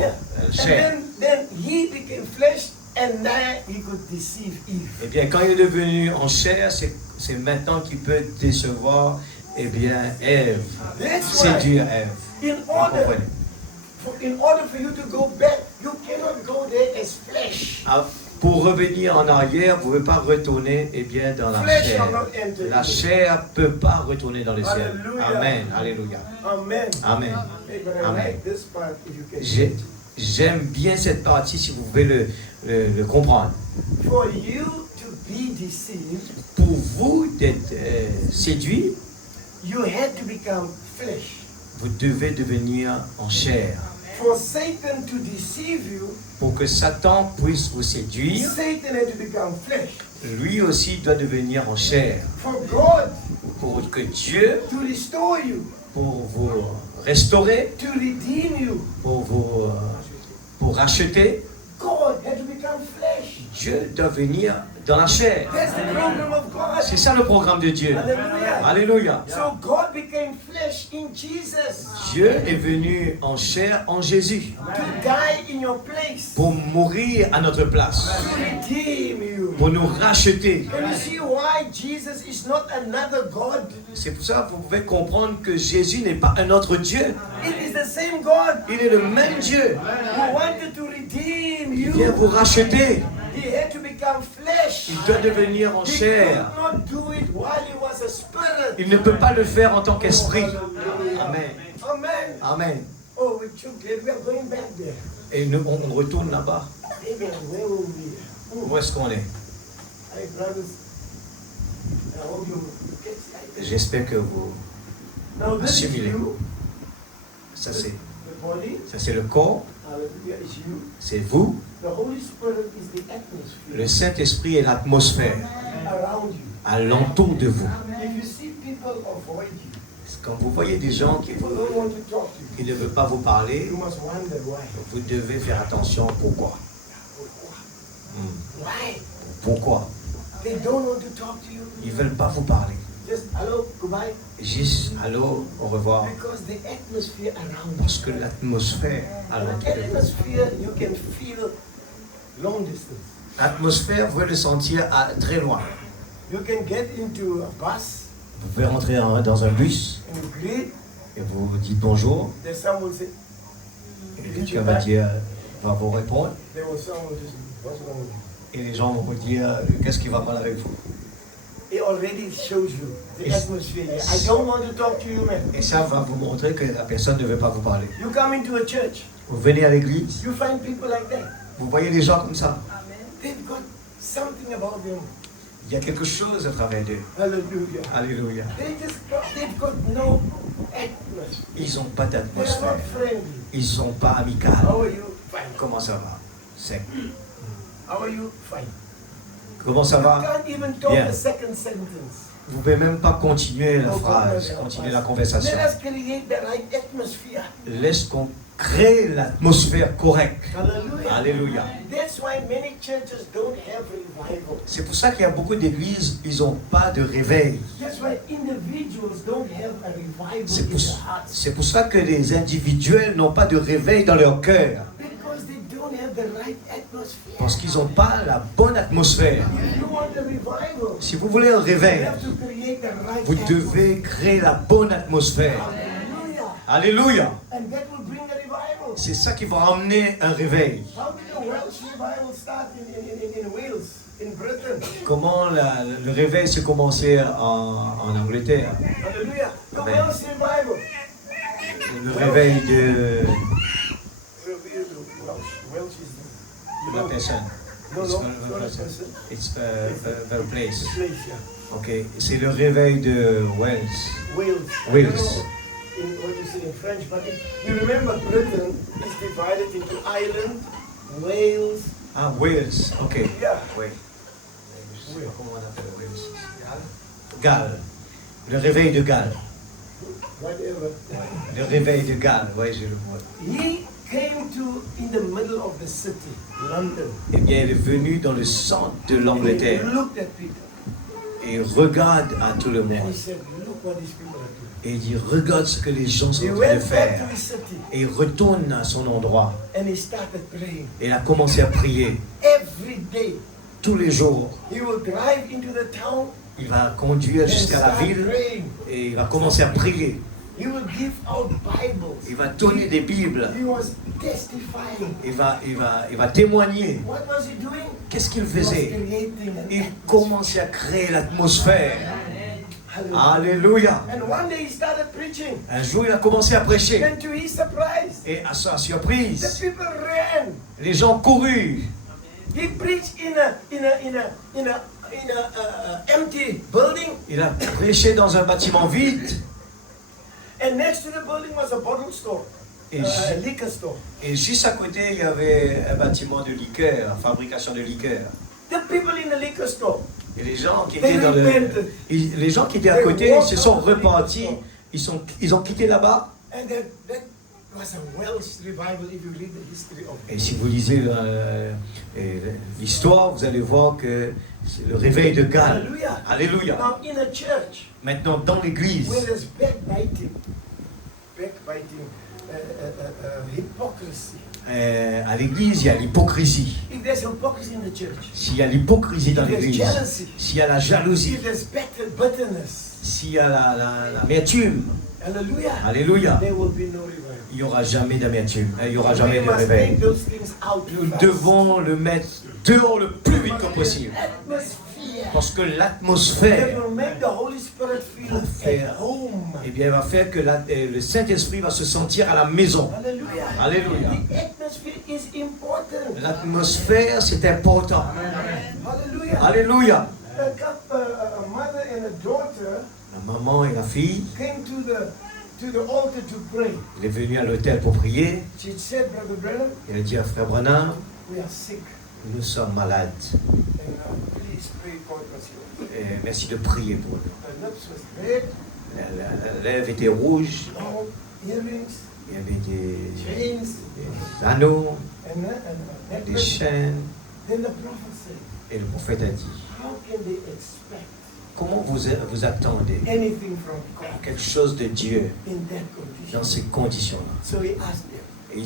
chair. And then he became flesh and now he could deceive Eve. Eh bien, quand il est devenu en chair, c'est maintenant qu'il peut décevoir, eh bien, Ève, That's why séduire Ève. in Vous order comprenez? for you to go back, you cannot go there as flesh. Ah, pour revenir en arrière, vous ne pouvez pas retourner, eh bien, dans la Flesh chair. shall not enter. La chair ne peut pas retourner dans le ciel. Alléluia. Amen. Alléluia. Amen. Amen. Hey, but I Amen. like this part if you can. J'aime bien cette partie si vous pouvez le comprendre. For you to be deceived, pour vous d'être séduit, you had to become flesh. vous devez devenir en chair. For Satan to deceive you, Pour que Satan puisse vous séduire, Satan had to become flesh. lui aussi doit devenir en chair. For God Pour que Dieu, to restore you, pour vous restaurer, to redeem you, pour vous pour racheter, God had to become flesh. Dieu doit venir dans la chair. That's the program of God. C'est ça le programme de Dieu. Hallelujah. Alléluia. So God became flesh in Jesus Dieu est venu en chair en Jésus to die in your place, pour mourir à notre place, to redeem you. pour nous racheter. Can you see why Jesus is not another God? C'est pour ça que vous pouvez comprendre que Jésus n'est pas un autre Dieu. It is the same God Il est le même Dieu. who wanted to redeem Il vient you. vous racheter. He had to become flesh. Il doit devenir en He chair. could not do it while he was a spirit. Il ne peut pas le faire en tant qu'esprit. Amen. Amen. Amen. Oh, we're too glad we are going back there. Et on retourne là-bas. Amen. Where were we? Où est-ce qu'on est? Hey, brothers. I hope you get excited. J'espère que vous... Now this is Assimilé. you, Ça c'est the body. le corps. Hallelujah is you. C'est vous. The Holy Spirit is the atmosphere Le Saint-Esprit est l'atmosphère around you. alentour de vous. If you see people avoid you, Quand vous voyez des gens people don't want to talk to qui ne veulent pas vous parler, you, you must wonder why. vous devez faire attention. Pourquoi? Why? Pourquoi? They don't want to talk to you. Ils ne veulent pas vous parler. Just hello, goodbye. Juste allô, au revoir. Because the atmosphere around Parce you. que l'atmosphère alentour de vous. Atmosphere you can feel long distance. L'atmosphère, vous pouvez le sentir à très loin. You can get into a bus Vous pouvez rentrer dans un bus and you greet. et vous dites bonjour. Then someone will say, Et quelqu'un va dire, va vous répondre. there was someone just, what's wrong with you? Et les gens vont vous dire, qu'est-ce qui va mal avec vous? It already shows you the It's- atmosphere here. I don't want to talk to you, man. Et ça va vous montrer que la personne ne veut pas vous parler. You come into a church, Vous venez à l'église, you find people like that. vous voyez des gens comme ça. They've got something about them. Il y a quelque chose à travers d'eux. Hallelujah. Alléluia. They've got no atmosphere. Ils n'ont pas They're d'atmosphère. not friendly. Ils ne sont pas amicaux. How are you? Fine. Comment ça va? Sec. How are you? Fine. Comment ça You va? can't even talk Bien. the second sentence. Vous ne pouvez même pas continuer la Oh, phrase, God, continuer la Let conversation. us create the right atmosphere. Laisse qu'on crée l'atmosphère correcte. Hallelujah. Alléluia. That's why many churches don't have revival. C'est pour ça qu'il y a beaucoup d'églises, ils n'ont pas de réveil. That's why individuals don't have a revival C'est in pour, their hearts. c'est pour ça que les individuels n'ont pas de réveil dans leur cœur. Because they don't have the right atmosphere. Parce qu'ils n'ont pas la bonne atmosphère. If you want a revival, Si vous voulez un you réveil, have to create the right vous atmosphere. devez créer la bonne atmosphère. Hallelujah. Alléluia. And that will bring a revival. C'est ça qui va ramener un réveil. How did the Welsh revival start in Wales, in Britain? Comment le réveil s'est commencé en Angleterre? Hallelujah. The Amen. Welsh revival. Le réveil de Welsh is la personne. No, It's no, not it's the not a person. person. It's the place. Place, yeah. Ok, c'est le réveil de Wales. Wales. Wales. I don't know in what you say in French, but you remember Britain is divided into Ireland, Wales. Ah, Wales, ok. Yeah. Oui. Je sais pas comment on appelle Wales. Galles. Le réveil de Galles. Whatever. Le réveil de Galles, oui, j'ai le mot. He came to in the middle of the city, London. Eh bien, il est venu dans le centre de He l'Angleterre looked at people et il regarde à tout le and he monde. said, "Look what these people are doing." Et il dit, regarde ce que les gens sont He en train de went back faire. to his city Et il retourne à son endroit. and he started praying. Et il a commencé à prier Every day, tous les jours. he will drive into the town Il va conduire and jusqu'à la start ville praying. et il va commencer à prier. He will give out Bibles. Il va donner des Bibles. He was testifying. Il va témoigner. What was he doing? Qu'est-ce qu'il He was faisait? creating an Il atmosphere. commençait à créer l'atmosphère. Hallelujah. Alléluia. And one day he started preaching. Un jour, il a commencé à prêcher. And to his surprise, Et à sa the surprise, people ran. les gens coururent. He preached in a empty building, Il a prêché dans un bâtiment vide. and next to the building was a bottle store, Et, a liquor store. et juste à côté, il y avait un bâtiment de liqueur, fabrication de liqueur. The people in the liquor store, Et les gens qui They étaient dans repented. les gens qui étaient à côté se sont repentis. Ils ont quitté là-bas. and that was a Welsh revival if you read the history of it. Et si vous lisez l'histoire, vous allez voir que c'est le réveil de Galles. Hallelujah. Alléluia. Now in a church Maintenant, dans l'église, where there's backbiting, hypocrisy. À l'église, il y a l'hypocrisie. If there's hypocrisy in the church, S'il y a l'hypocrisie dans if there's l'église, jealousy, s'il y a la jalousie, if there's bitterness, s'il y a l'amertume, hallelujah, alléluia, there will be no revival. il n'y aura jamais d'amertume, il n'y aura We jamais de must réveil. take those things out Nous fast. devons le mettre dehors le plus vite que possible. Atmosphere Parce que that l'atmosphère, will make the Holy Spirit feel Faire. at home. eh bien, va faire que le Saint-Esprit va se sentir à la maison. Hallelujah. Alléluia. The atmosphere is important. L'atmosphère, c'est important. Hallelujah. Alléluia. A mother and a daughter La maman et la fille, came to the altar to pray. elle est venue à l'hôtel pour prier. She said, Brother Branham, Elle a dit à Frère Branham, we are sick. nous sommes malades. And please pray God was healed. Et merci de prier pour nous. Her lips was red, La lèvre était rouge, long earrings, il y avait des chains, anneaux, and a des necklace. chaînes. Then the prophet said, Et le prophète a dit, how can they expect comment vous attendez anything from God quelque chose de Dieu in that condition? dans ces conditions-là? So he asked them, Et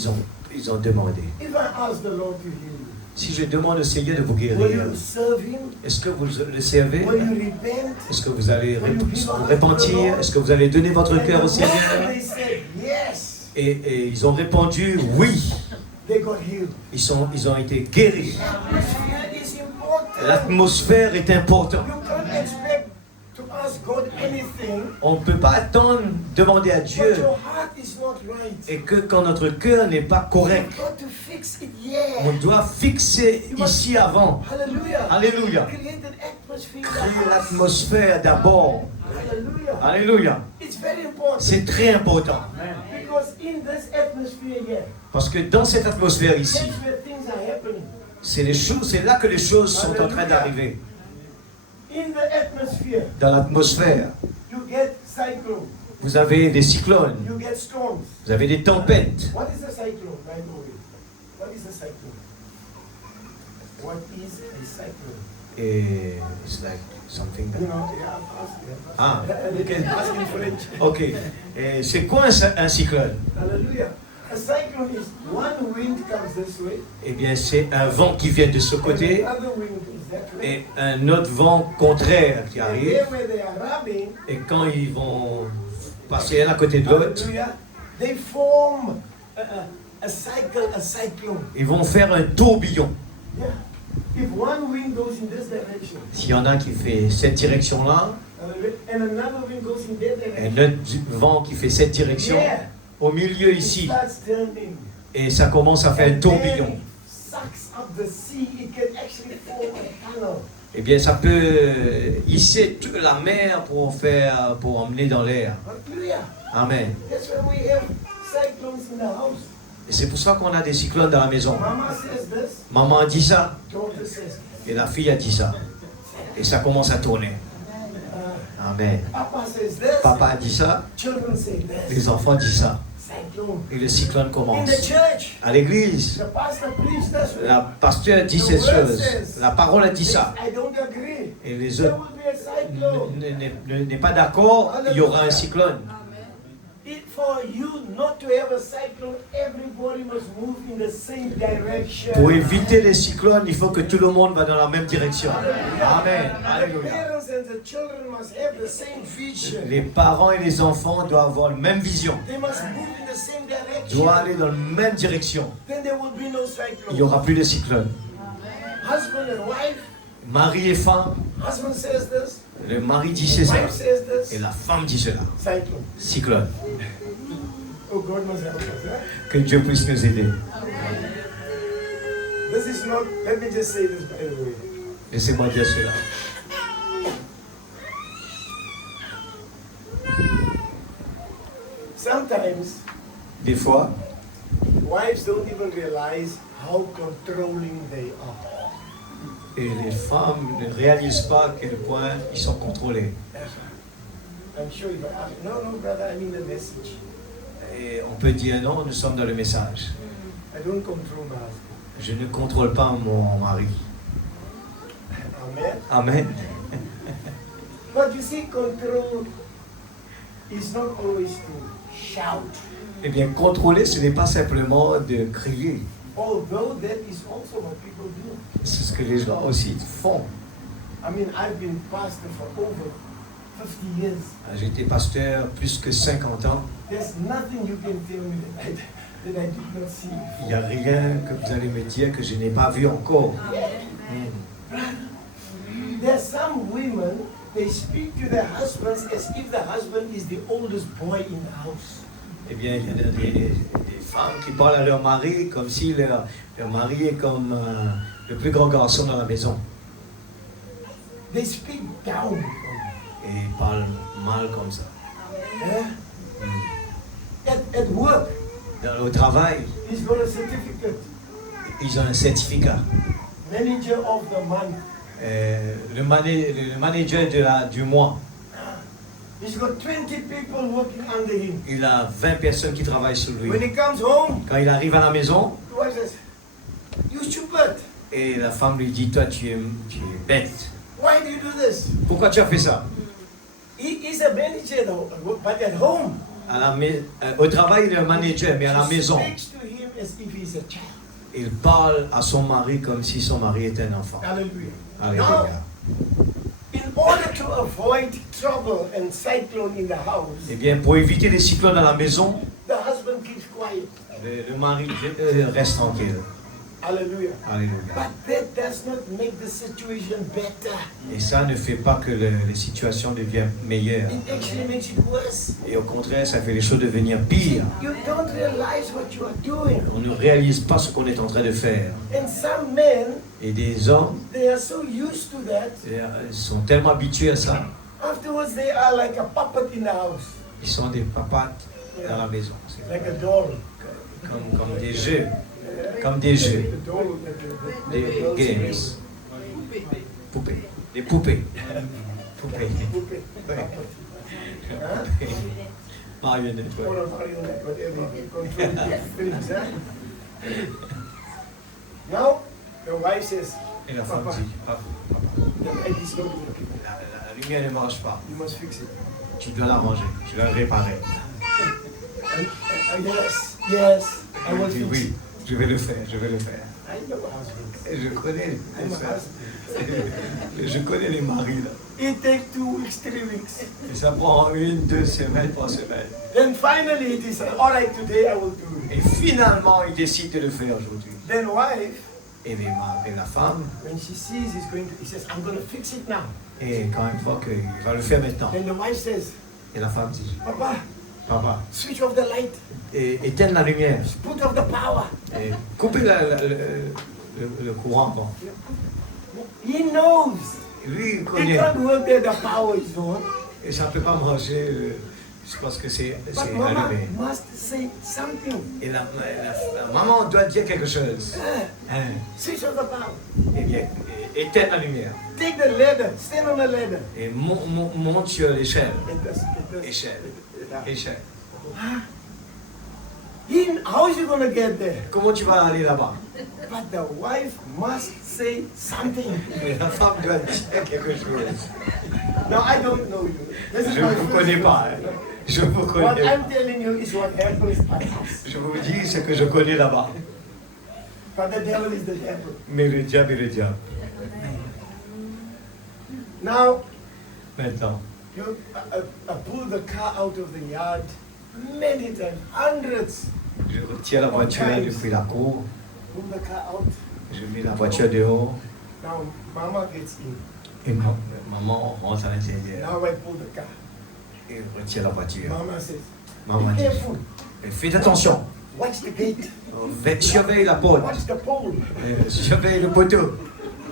ils ont demandé, if I ask the Lord to heal you, si je demande au Seigneur de vous will guérir, you serve him? est-ce que vous le servez? Will you repent? Est-ce que vous allez vous repentir? Est-ce que vous allez donner votre And cœur au the moment Seigneur? they said yes, Et ils ont répondu oui. they got healed. Ils ont été guéris. Atmosphere is important. L'atmosphère est importante. You can't expect to ask God anything, On ne peut pas attendre, demander à but Dieu your heart is not right. et que quand notre cœur n'est pas correct, You've got to fix it on here. doit fixer ici avant. Hallelujah. Alléluia. Create an atmosphere. in the Créer house. l'atmosphère d'abord. Hallelujah. Alléluia. It's very important. C'est très important. Because in this atmosphere here, Parce que dans cette atmosphère ici, that's where things are happening. c'est là que les choses sont en train d'arriver. In the atmosphere, Dans l'atmosphère, you get cyclone, vous avez des cyclones, you get storms. vous avez des tempêtes. What is a cyclone, by the way? What is a cyclone? What is a cyclone? Et it's like something You that... know, yeah, Ah, you can ask in French. ok. Et c'est quoi un cyclone? Hallelujah. A cyclone is one wind comes this way, Eh bien, c'est un vent qui vient de ce and côté another wind is that way. et un autre vent contraire qui And arrive. there where they are rubbing, Et quand ils vont passer l'un à côté de l'autre, hallelujah, they form a cyclone. ils vont faire un tourbillon. Yeah. If one wind goes in this direction, S'il y en a un qui fait cette direction-là, and another wind goes in that et direction, un autre vent qui fait cette direction, yeah, au milieu it ici, starts turning. et ça commence à faire un And then tourbillon. it sucks up the sea. It can actually form a tunnel. Eh bien, ça peut hisser toute la mer pour emmener dans l'air. Hallelujah. Amen. That's why we have cyclones in the house. Et c'est pour ça qu'on a des cyclones dans la maison. Mama says this, Maman a dit ça, daughter says et la fille a dit ça. Et ça commence à tourner. Amen. Papa says this, Papa a dit ça, children say this. les enfants disent ça. Cyclone. Et le cyclone In commence. the church, À l'église, the pastor preached this way. la pasteur dit cette chose. La parole a dit ça. I don't agree. Et les There autres will be a cyclone. n'est pas d'accord, il y aura un cyclone. For you not to have a cyclone, everybody must move in the same direction. Pour éviter les cyclones, il faut que tout le monde va dans la même direction. Amen. The Alléluia. parents and the children must have the same vision. Les parents et les enfants doivent avoir la même vision. They must move in the same direction. Doivent aller dans la même direction. Then there will be no Il n'y cyclone. aura plus de cyclone. Husband and wife, Mari et femme, husband says this, le mari dit c'est ça. wife says Et this, la femme dit cela. cyclone. Cyclone. Oh, God must help us. Huh? Que Dieu puisse nous aider. This is not, let me just say this by the way. Laissez-moi dire cela. Sometimes Des fois, wives don't even realize how controlling they are. et les femmes ne réalisent pas à quel point ils sont contrôlés. I'm sure if I ask, no, brother, I mean the message. Et on peut dire non, nous sommes dans le message. I don't control my husband. Je ne contrôle pas mon mari. Amen. Amen. But you see, control is not always to shout. Eh bien, contrôler, ce n'est pas simplement de crier. Although that is also what people do. C'est ce que les gens aussi font. I mean, I've been pastor for over 50 years. J'ai été pasteur plus que 50 ans. There's nothing you can tell me that I did not see. Il n'y a rien que vous allez me dire que je n'ai pas vu encore. There's some women, they speak to their husbands as if the husband is the oldest boy in the house. Eh bien, il y a des femmes qui parlent à leur mari comme si leur mari est comme le plus grand garçon dans la maison. They speak down. Et ils parlent mal comme ça. At work, Au travail, he's got a certificate. ils ont un certificat. Manager of the month. Le manager du mois, He's got 20 people working under him. il a 20 personnes qui travaillent sur lui. When he comes home, Quand il arrive à la maison, the wife says, "You stupid. et la femme lui dit, toi tu es bête. Why do you do this?" Pourquoi tu as fait ça? He's a manager, though, but at home, Au travail, il est un manager, mais à la she maison, speaks to him as if he's a child. il parle à son mari comme si son mari était un enfant. Hallelujah. Alléluia. In order to avoid trouble and cyclone in the house, Eh bien, pour éviter les cyclones à la maison, the husband keeps quiet. le mari reste tranquille. Hallelujah. Alléluia. But that does not make the situation better. Et ça ne fait pas que les situations deviennent meilleures. It actually makes it worse. Et au contraire, ça fait les choses devenir pires. You don't realize what you are doing. On ne réalise pas ce qu'on est en train de faire. And some men, Et des hommes they are so used to that. ils sont tellement habitués à ça. Afterwards, they are like a puppet in the house, Ils sont des papates dans la maison. C'est like a doll. comme des jeux. Comme des jeux. The doll, Des dolls in games. Poupées. Des poupées. Poupées. Puppet. Ouais. Huh? Marionnettes, ouais. Or a marionette, whatever. You control the things, huh? Now, the wife says, Et la femme Papa, dit, papa, the light is not working. la lumière ne marche pas. You must fix it. Tu dois l'arranger. Tu dois le réparer. Yes, I will Elle dit, fix oui, it. je vais le faire, je vais le faire. I know husbands. Et je connais I'm les a femmes. husband. Je connais les maris là. It takes 2 weeks, 3 weeks. Et ça prend 1, 2 semaines, 3 semaines. Then finally it is, all right, today I will do it. Et finalement, il décide de le faire aujourd'hui. Then wife, Et la femme, when she sees he's going to, he says, I'm going to fix it now. et quand il voit qu'il va le faire maintenant, Then the wife says, et la femme dit, Papa, papa, switch off the light, éteins la lumière, put off the power. et coupez le courant. Bon. He knows. Lui, il He connaît. can't work there, the power is on. Et ça ne peut pas marcher, c'est parce que c'est But Mama allumé. must say something. Et la maman doit dire quelque chose. Hein? Switch off the power. Eh bien, éteins la lumière. Take the ladder, stand on the ladder. Et monte sur l'échelle. It Échelle. does. Échelle. How is he going to get there? Comment tu vas aller là-bas? But the wife must say something. Mais la femme doit dire quelque chose. Now I don't know you. This is Je my ne vous first connais pas. question. Hein. Je vous What connais pas. I'm telling you is what happens at us. Je vous dis ce que je connais là-bas. But the devil is the devil. Mais le diable est le diable. Now, Maintenant, you pull the car out of the yard many times, hundreds. je retire la voiture depuis la cour. Pull the car out. Je mets la voiture dehors. Now, Mama gets in. Et maman rentre à l'intérieur. Now I pull the car. Et retire la voiture. Mama says, Maman be dit, careful. faites attention. Watch the gate. Surveille la porte. Watch the pole. Surveille le poteau.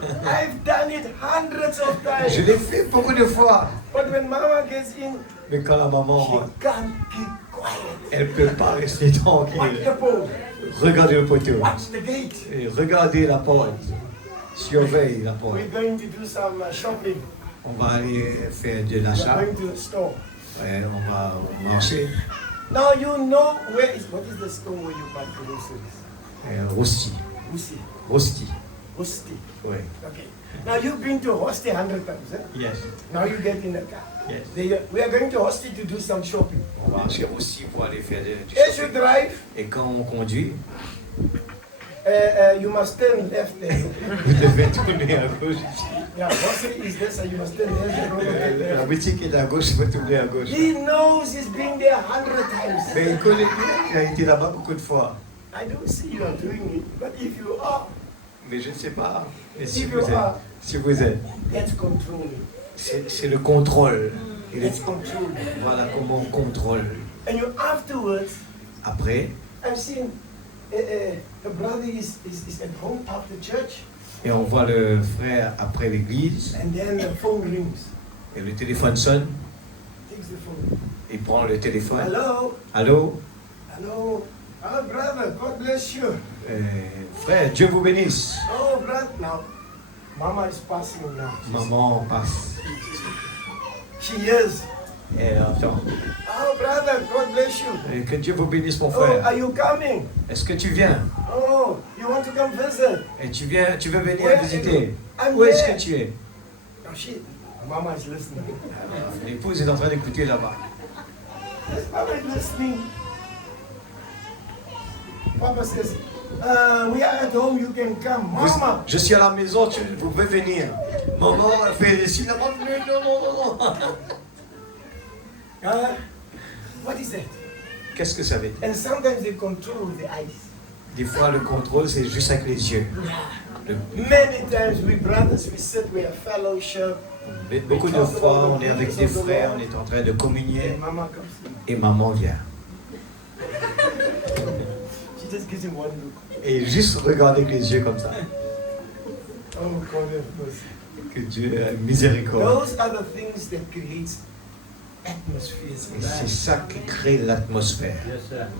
I've done it hundreds of Je times. l'ai fait beaucoup de fois. But when Mama gets in, Mais quand la maman she rentre, can't keep quiet. elle ne peut pas rester Watch tranquille. the pole. Regardez le poteau. Watch the gate. Et regardez la porte. Surveille la porte. We're going to do some shopping. On va aller faire de We're l'achat. going to the store. Ouais, on va marcher. Now you know what is the store where you buy groceries? Rosti. Usi. Rosti. Usti. Oui. Okay. Now you've been to Hosti 100 times, eh? Yes. Now you get in the car. Yes. We are going to Hosti to do some shopping. On va chez Rosti pour aller faire du As you shopping. drive, Et quand on conduit, you must turn left there. vous devez tourner à gauche. Yeah, Hosti is there, so you must turn left. La boutique est à gauche, il faut tourner à gauche. He knows he's been there 100 times. Mais il connaît bien, il a été là-bas beaucoup de fois. I don't see you are doing it, but if you are, Mais je ne sais pas. Et si if vous you êtes, are, si vous êtes, let's control it. c'est le contrôle. Il est- Let's control it. voilà comment on contrôle. And you afterwards, Après, I've seen the brother is at home after church, et on voit le frère après l'église, and then the phone rings. et le téléphone sonne, Takes the phone. il prend le téléphone. Hello, Allô? hello. Oh, brother, God bless you. Frère, Dieu vous bénisse. Oh, brother. Now, Mama is passing now. Maman passe. She hears. Et elle entend. Oh, brother, God bless you. Et que Dieu vous bénisse, mon Oh, are frère. you coming? Est-ce que tu viens? Oh, you want to come visit? Et tu veux venir Where are visiter? I'm Où est-ce here. que tu es? Now Mama is listening. L'épouse est en train d'écouter là-bas. Mama is listening. Papa says, we are at home, you can come. Mama, Je suis à la maison, vous pouvez venir. Maman a fait ici, là-bas. Non. what is that? Qu'est-ce que ça veut dire? And sometimes they control the eyes. Des fois, le contrôle, c'est juste avec les yeux. Many times we brothers, we sit, we have fellowship. Beaucoup de fois, on est avec des frères, on est en train de communier, And Mama comes in. et maman vient. She just gives him one look. Et juste regarde avec les yeux comme ça. Oh, God have mercy. Que Dieu ait miséricorde. Those are the things that creates atmospheres in Et c'est life. ça qui crée l'atmosphère.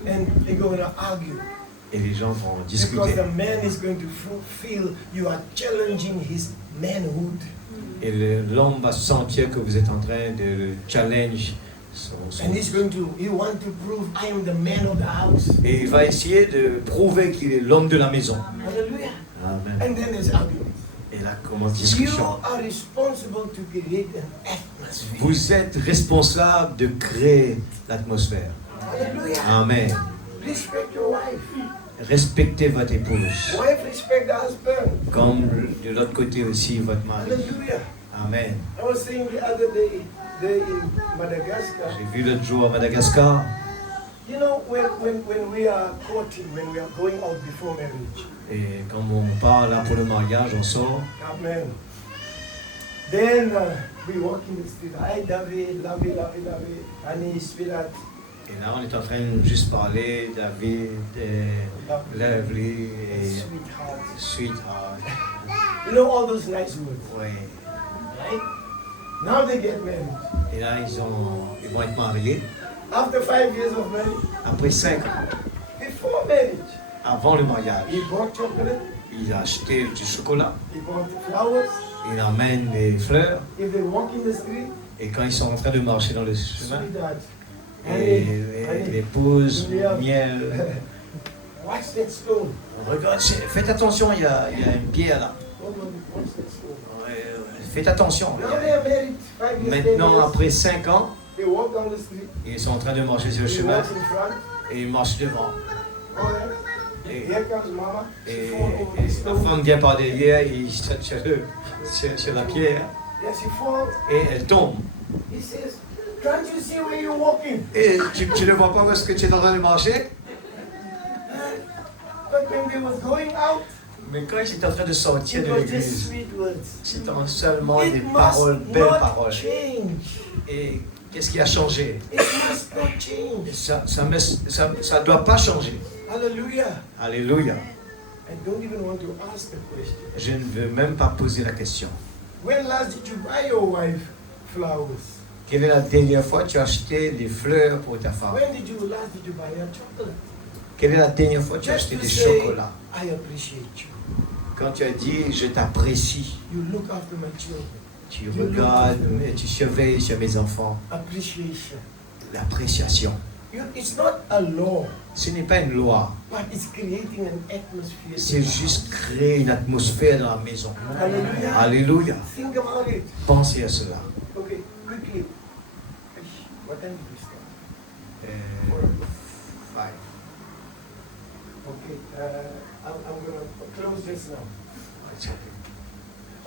And they're going to argue. Et les gens vont Because discuter. the man is going to feel you are challenging his manhood. Et l'homme va sentir que vous êtes en train de le challenge. And he's going to, he want to prove I am the man of the house. Et il va essayer de prouver qu'il est l'homme de la maison. Hallelujah. Amen. And then there's argument. Et là commence You discussion. are responsible to create an atmosphere. Vous êtes responsable de créer l'atmosphère. Hallelujah. Amen. Respect your wife. Respectez votre épouse. Wife respect the husband. Comme de l'autre côté aussi votre mari. Hallelujah. Amen. I was saying the other day, there in Madagascar, J'ai vu l'autre jour à Madagascar. you know, when we are courting, when we are going out before marriage, Et quand on part là pour le mariage, on sort. amen. Then we walk in the street. Hi, David, Lavi, honey, sweetheart. Et là, on est en train de juste parler, David, Lovely et Sweetheart. Sweetheart. You know all those nice words, Oui. right? Now they get married. Et là, ils vont être mariés. After 5 years of marriage, Après 5 ans, before marriage, avant le mariage, he bought chocolate, il a acheté du chocolat, he bought flowers. il amène des fleurs. If they walk in the street, Et quand ils sont en train de marcher dans le chemin, sweetheart, et honey, l'épouse, Yeah. miel, watch that stone. regarde, faites attention, il y a une pierre là. Watch that stone. Faites attention. Now they are married 5 years, 10 Maintenant, years. après 5 ans, They walk down the street. ils sont en train de marcher sur le He chemin walks in front. et ils marchent devant. Oh, yeah. Et, Here comes Mama. She et, falls over the et la stone. femme vient par derrière, il saute sur la pierre Yes, she falls. et elle tombe. He says, "Can't you see where you're walking?" Et tu ne vois pas où est-ce que tu es en train de marcher? But when they was going out, Mais quand ils étaient en train de sortir it de was just l'église, sweet words. c'était seulement des It paroles, must belles not paroles. change. Et qu'est-ce qui a changé? It must not change. Ça doit pas changer. Hallelujah. Alléluia. I don't even want to ask the question. Je ne veux même pas poser la question. When last did you buy your wife flowers? Quelle est la dernière fois que tu as acheté des fleurs pour ta femme? When did you buy her chocolate? Quelle est la dernière fois que tu as Just acheté to des say, chocolats? I appreciate you. Quand tu as dit je t'apprécie, You look after my children. tu regardes, tu surveilles sur mes enfants, Appreciation. l'appréciation. It's not a law, Ce n'est pas une loi, but it's creating an atmosphere. c'est juste créer une atmosphère dans la maison. Hallelujah. Alléluia. Think about it. Pensez à cela. Okay, quickly. What time did we start? Five. Okay, I'm going to close this now.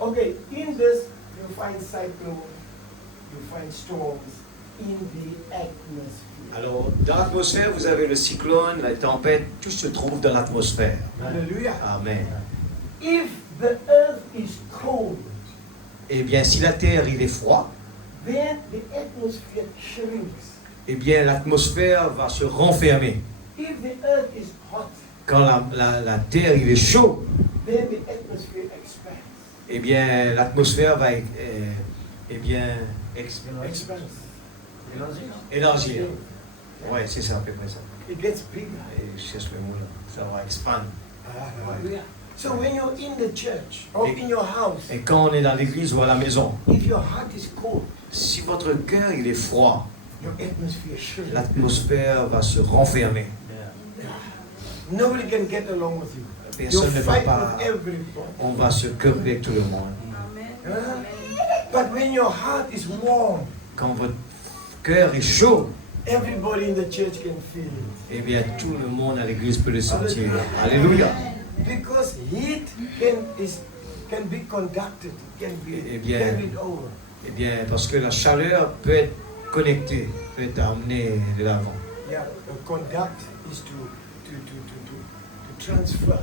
Okay, in this, you find cyclone, you find storms in the atmosphere. Alors, dans l'atmosphère, vous avez le cyclone, la tempête, tout se trouve dans l'atmosphère. Hallelujah. Amen. If the earth is cold, Eh bien, si la terre il est froid, then the atmosphere shrinks. eh bien, l'atmosphère va se renfermer. If the earth is hot, Quand la terre il est chaud, then the atmosphere expands. eh bien, l'atmosphère va Expands. élargir. Ouais, c'est ça, à peu près ça. It gets bigger. Et je cherche le mot là. Ça va expandre. Hallelujah. So when you're in the church or in your house, Et quand on est dans l'église ou à la maison, if your heart is cold, si votre cœur il est froid, your atmosphere shrinks. l'atmosphère va se renfermer. Nobody can get along with you. Personne You'll ne va fight pas. with everybody. On va se quereller avec tout le monde. Huh? But when your heart is warm, Quand votre cœur est chaud, everybody in the church can feel it. eh bien, tout le monde à l'église peut le sentir. Alléluia. Because heat can be conducted, can be Eh bien. carried over. Eh bien, parce que la chaleur peut être connectée, peut être amenée de l'avant. Yeah, conduct is to transfer.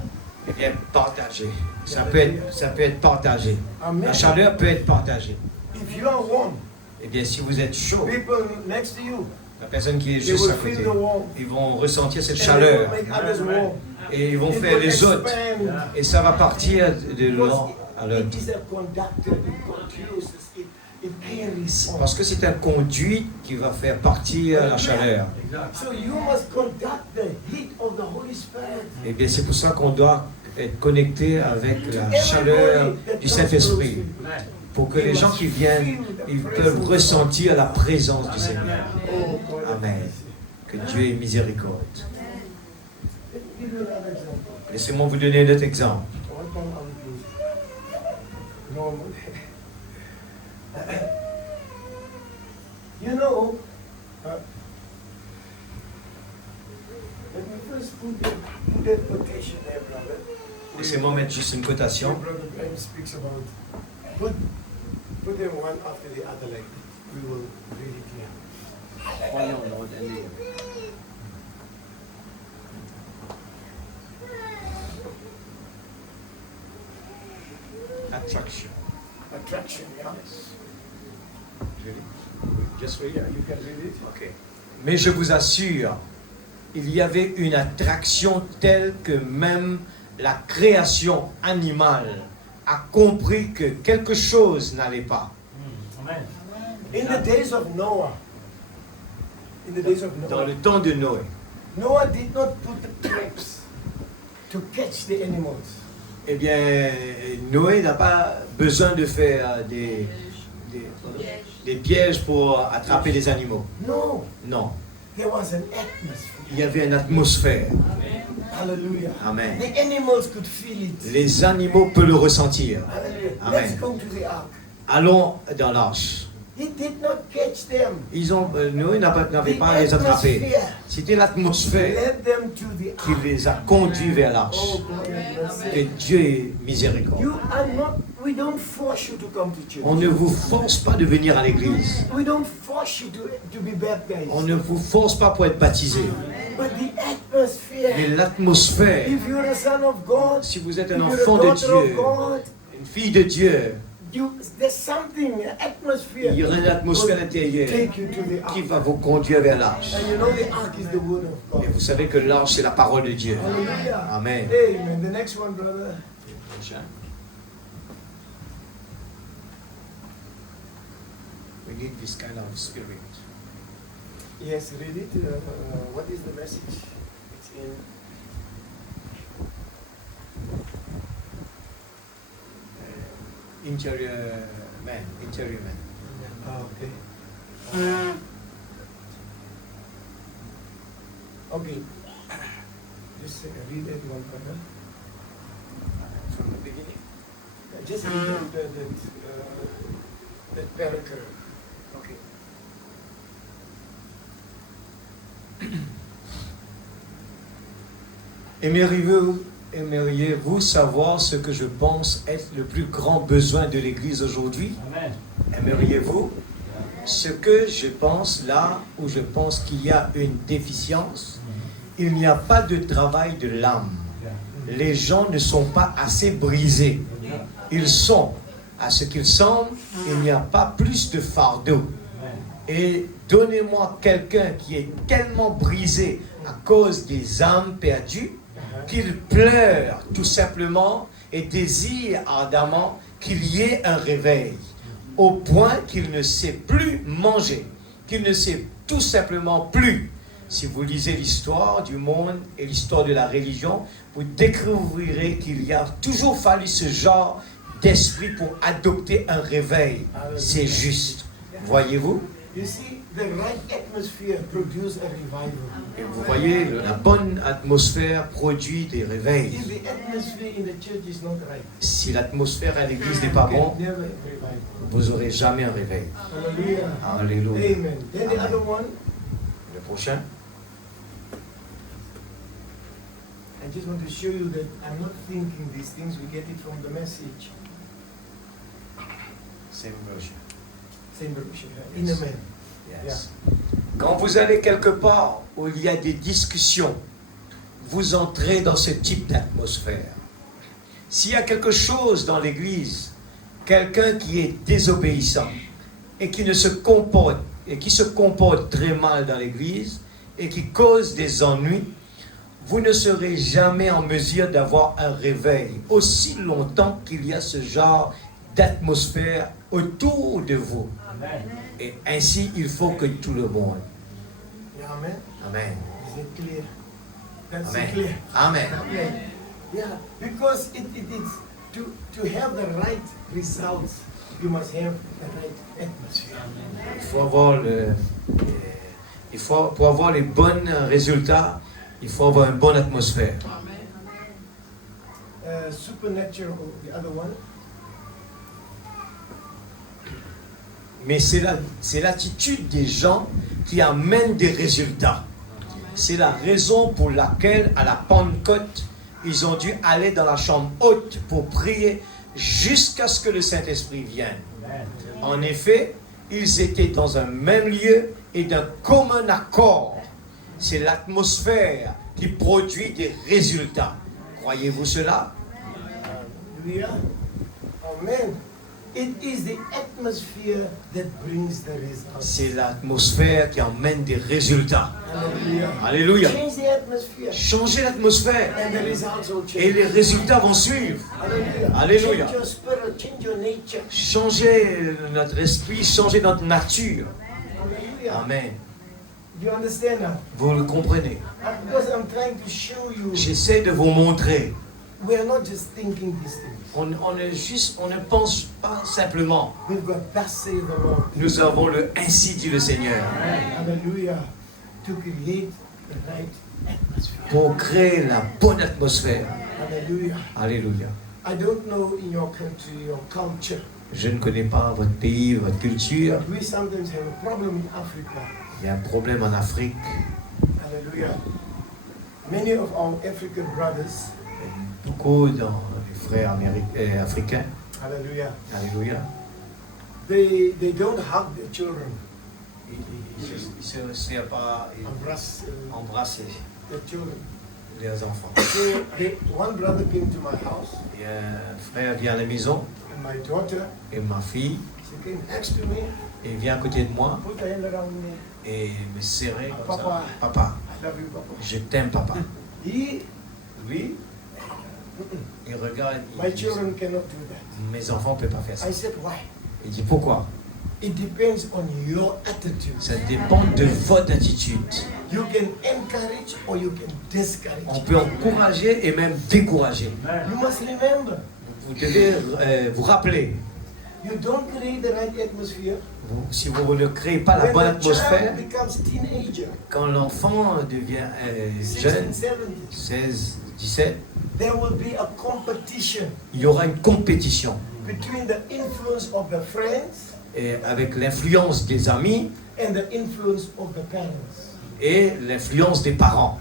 Eh bien, partager. Ça peut être partagé. Amen. La chaleur peut être partagée. If you are warm, Eh bien, si vous êtes chaud, people next to you, la personne qui est they juste will à feel côté, the warmth. ils vont ressentir cette And they chaleur will make others warm. et ils vont It faire will les autres. expand. Et ça va partir de Because l'un à l'autre. it is a conductor, it conduces, it carries on. Parce que c'est un conduit qui va faire partir la chaleur. So you must conduct the heat of the Holy Spirit. Eh bien, c'est pour ça qu'on doit être connecté avec la chaleur du Saint-Esprit. Pour que les gens qui viennent, ils peuvent ressentir la présence du Seigneur. Oh, God, Amen. Que Dieu ait miséricorde. Let me give you another example. Laissez-moi vous donner un autre exemple. What time are we closing? Normal. You know, let me first put that quotation there, brother. Laissez-moi mettre juste une cotation. Your brother Graham speaks about. Put them one after the other like that. We will read it here. Attraction. Attraction, yeah. Just read Yeah, you can read it. Ok. Mais je vous assure, il y avait une attraction telle que même la création animale a compris que quelque chose n'allait pas. In the days of Noah, Dans le temps de Noé, Noah did not put the traps to catch the animals. eh bien, Noé n'a pas besoin de faire des pièges pour attraper les animaux. No, Non, there was an atmosphere. il y avait une atmosphère. Hallelujah. Amen. The animals could feel it. Les animaux peuvent le ressentir. Hallelujah. Amen. Let's go to the ark. Allons dans l'arche. He did not catch them. Noé n'avait pas à les attraper. C'était l'atmosphère Led them to the qui ark. les a conduits vers l'arche. Oh, God have Que mercy. Dieu est miséricorde. You are not. We don't force you to come to church. On ne vous force pas de venir à l'église. We don't force you to be baptized. On ne vous force pas pour être baptisé. But the atmosphere. Mais l'atmosphère, If you're a son of God, si vous êtes if un you're a enfant de daughter of Dieu, God, une fille de Dieu, There's something, an atmosphere. Il y aura une atmosphère will intérieure take you to the qui ark. va vous conduire vers l'arche. And you know the ark is the word of Et God. vous savez que l'arche, c'est la parole de Dieu. Hallelujah. Amen. Amen. The next one, brother. We need this kind of spirit. Yes, read it. What is the message? It's in. Interior man. Okay. Okay. Just read it one further. From the beginning. Just read that paragraph. Okay. Aimeriez-vous savoir ce que je pense être le plus grand besoin de l'Église aujourd'hui? Amen. Aimeriez-vous ce que je pense là où je pense qu'il y a une déficience? Il n'y a pas de travail de l'âme. Les gens ne sont pas assez brisés. Ils sont, à ce qu'il semble, il n'y a pas plus de fardeau. Et donnez-moi quelqu'un qui est tellement brisé à cause des âmes perdues qu'il pleure tout simplement et désire ardemment qu'il y ait un réveil, au point qu'il ne sait plus manger, qu'il ne sait tout simplement plus. Si vous lisez l'histoire du monde et l'histoire de la religion, vous découvrirez qu'il y a toujours fallu ce genre d'esprit pour adopter un réveil. C'est juste. Voyez-vous? You see, the right atmosphere produces a revival. Et vous voyez, la bonne atmosphère produit des réveils. If the atmosphere in the church is not right, Si l'atmosphère à l'église n'est pas you bonne, can never have revival. vous n'aurez jamais un réveil. Hallelujah. Alléluia. Amen. Then the other one, Le prochain. I just want to show you that I'm not thinking these things, we get it from the message. Same version. Same version. Inner man. Yes. Quand vous allez quelque part où il y a des discussions, vous entrez dans ce type d'atmosphère. S'il y a quelque chose dans l'église, quelqu'un qui est désobéissant et qui se comporte très mal dans l'église et qui cause des ennuis, vous ne serez jamais en mesure d'avoir un réveil aussi longtemps qu'il y a ce genre d'atmosphère autour de vous. Amen. Et ainsi, il faut que tout le monde. Yeah, amen. Amen. Is it clear? That's Amen. clear. Amen. Amen. Yeah, because it is to have the right results, you must have the right atmosphere. Il faut avoir pour avoir les bons résultats, il faut avoir une bonne atmosphère. Supernatural, the other one. Mais c'est l'attitude des gens qui amène des résultats. C'est la raison pour laquelle, à la Pentecôte, ils ont dû aller dans la chambre haute pour prier jusqu'à ce que le Saint-Esprit vienne. Amen. En effet, ils étaient dans un même lieu et d'un commun accord. C'est l'atmosphère qui produit des résultats. Croyez-vous cela? Hallelujah. Amen. It is the atmosphere that brings the results. C'est l'atmosphère qui emmène des résultats. Hallelujah. Alléluia. Change the atmosphere. Changez l'atmosphère And the results will change. et les résultats vont suivre. Hallelujah. Alléluia. Change your spirit, change your nature. Changez notre esprit, changez notre nature. Hallelujah. Amen. Do you understand now? Vous le comprenez. Because I'm trying to show you, J'essaie de vous montrer. we are not just thinking these things. On ne pense pas simplement. We've got thus saith the Lord. Nous avons le ainsi dit le Seigneur Hallelujah. To create the right atmosphere. pour créer la bonne atmosphère. Hallelujah. Alléluia. I don't know in your country, your culture, Je ne connais pas votre pays, votre culture. but we sometimes have a problem in Africa. Il y a un problème en Afrique. Hallelujah. Many of our African brothers, Beaucoup dans les frères africains. hallelujah, Alléluia. they don't hug their children, Ils ne se pas embrace embrasser their children. les enfants. So one brother came to my house, Et un frère vient à la maison, and my daughter, et ma fille, she came next to me, et vient à côté de moi, put her hand around me. et me serrait comme ça. Papa. Papa, I love you, Papa. je t'aime, papa. He, Lui, il regarde, my il dit, children cannot do that. mes enfants ne peuvent pas faire ça. I said, why? Il dit, pourquoi? It depends on your attitude. Ça dépend de votre attitude. You can encourage or you can discourage. On peut encourager et même décourager. You must remember, Vous devez vous rappeler, you don't create the right atmosphere si vous ne créez pas la when bonne the atmosphère, child becomes teenager, quand l'enfant devient 16 jeune, and 17. 16, 17, There will be a competition il y aura une compétition. between the influence of the friends Et avec l'influence des amis and the influence of the parents. et l'influence des parents.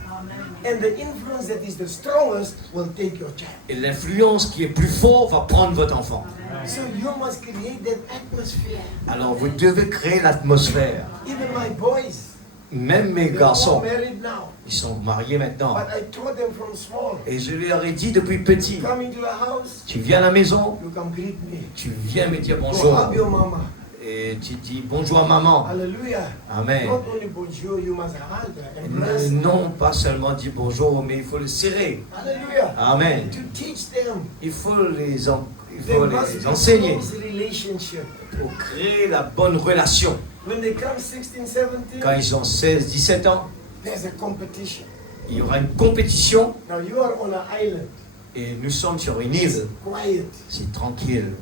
And the influence that is the strongest will take your child. Et l'influence qui est plus forte va prendre votre enfant. So you must create that atmosphere. Alors vous devez créer l'atmosphère. Even my boys, Même mes they're all garçons, married now. ils sont mariés maintenant. But I taught them from small. Et je leur ai dit depuis petit, Come into the house, tu viens à la maison, you come greet me. tu viens me dire Go bonjour. hug your mama. Et tu dis bonjour à maman. Hallelujah. Amen. Not only bonjour, you must hug her, embrace her. Non, pas seulement dire bonjour, mais il faut le serrer. Hallelujah. Amen. To teach them. Il faut les There must be enseigner close relationship. pour créer la bonne relation. When they come 16, 17, Quand ils ont 16, 17 ans, there's a competition. il y aura une compétition Now you are on an island, et nous sommes sur une île. quiet, C'est tranquille,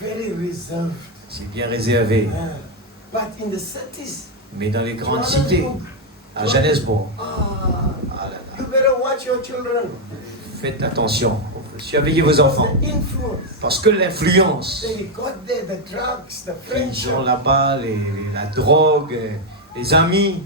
very reserved. c'est bien réservé. But in the cities, Mais dans les grandes cités, à Johannesburg, ah là là, you better watch your children. faites attention, surveillez vos enfants. The influence. Parce que l'influence, They got there, the drugs, the qu'ils friendship. ont là-bas, la drogue, les amis,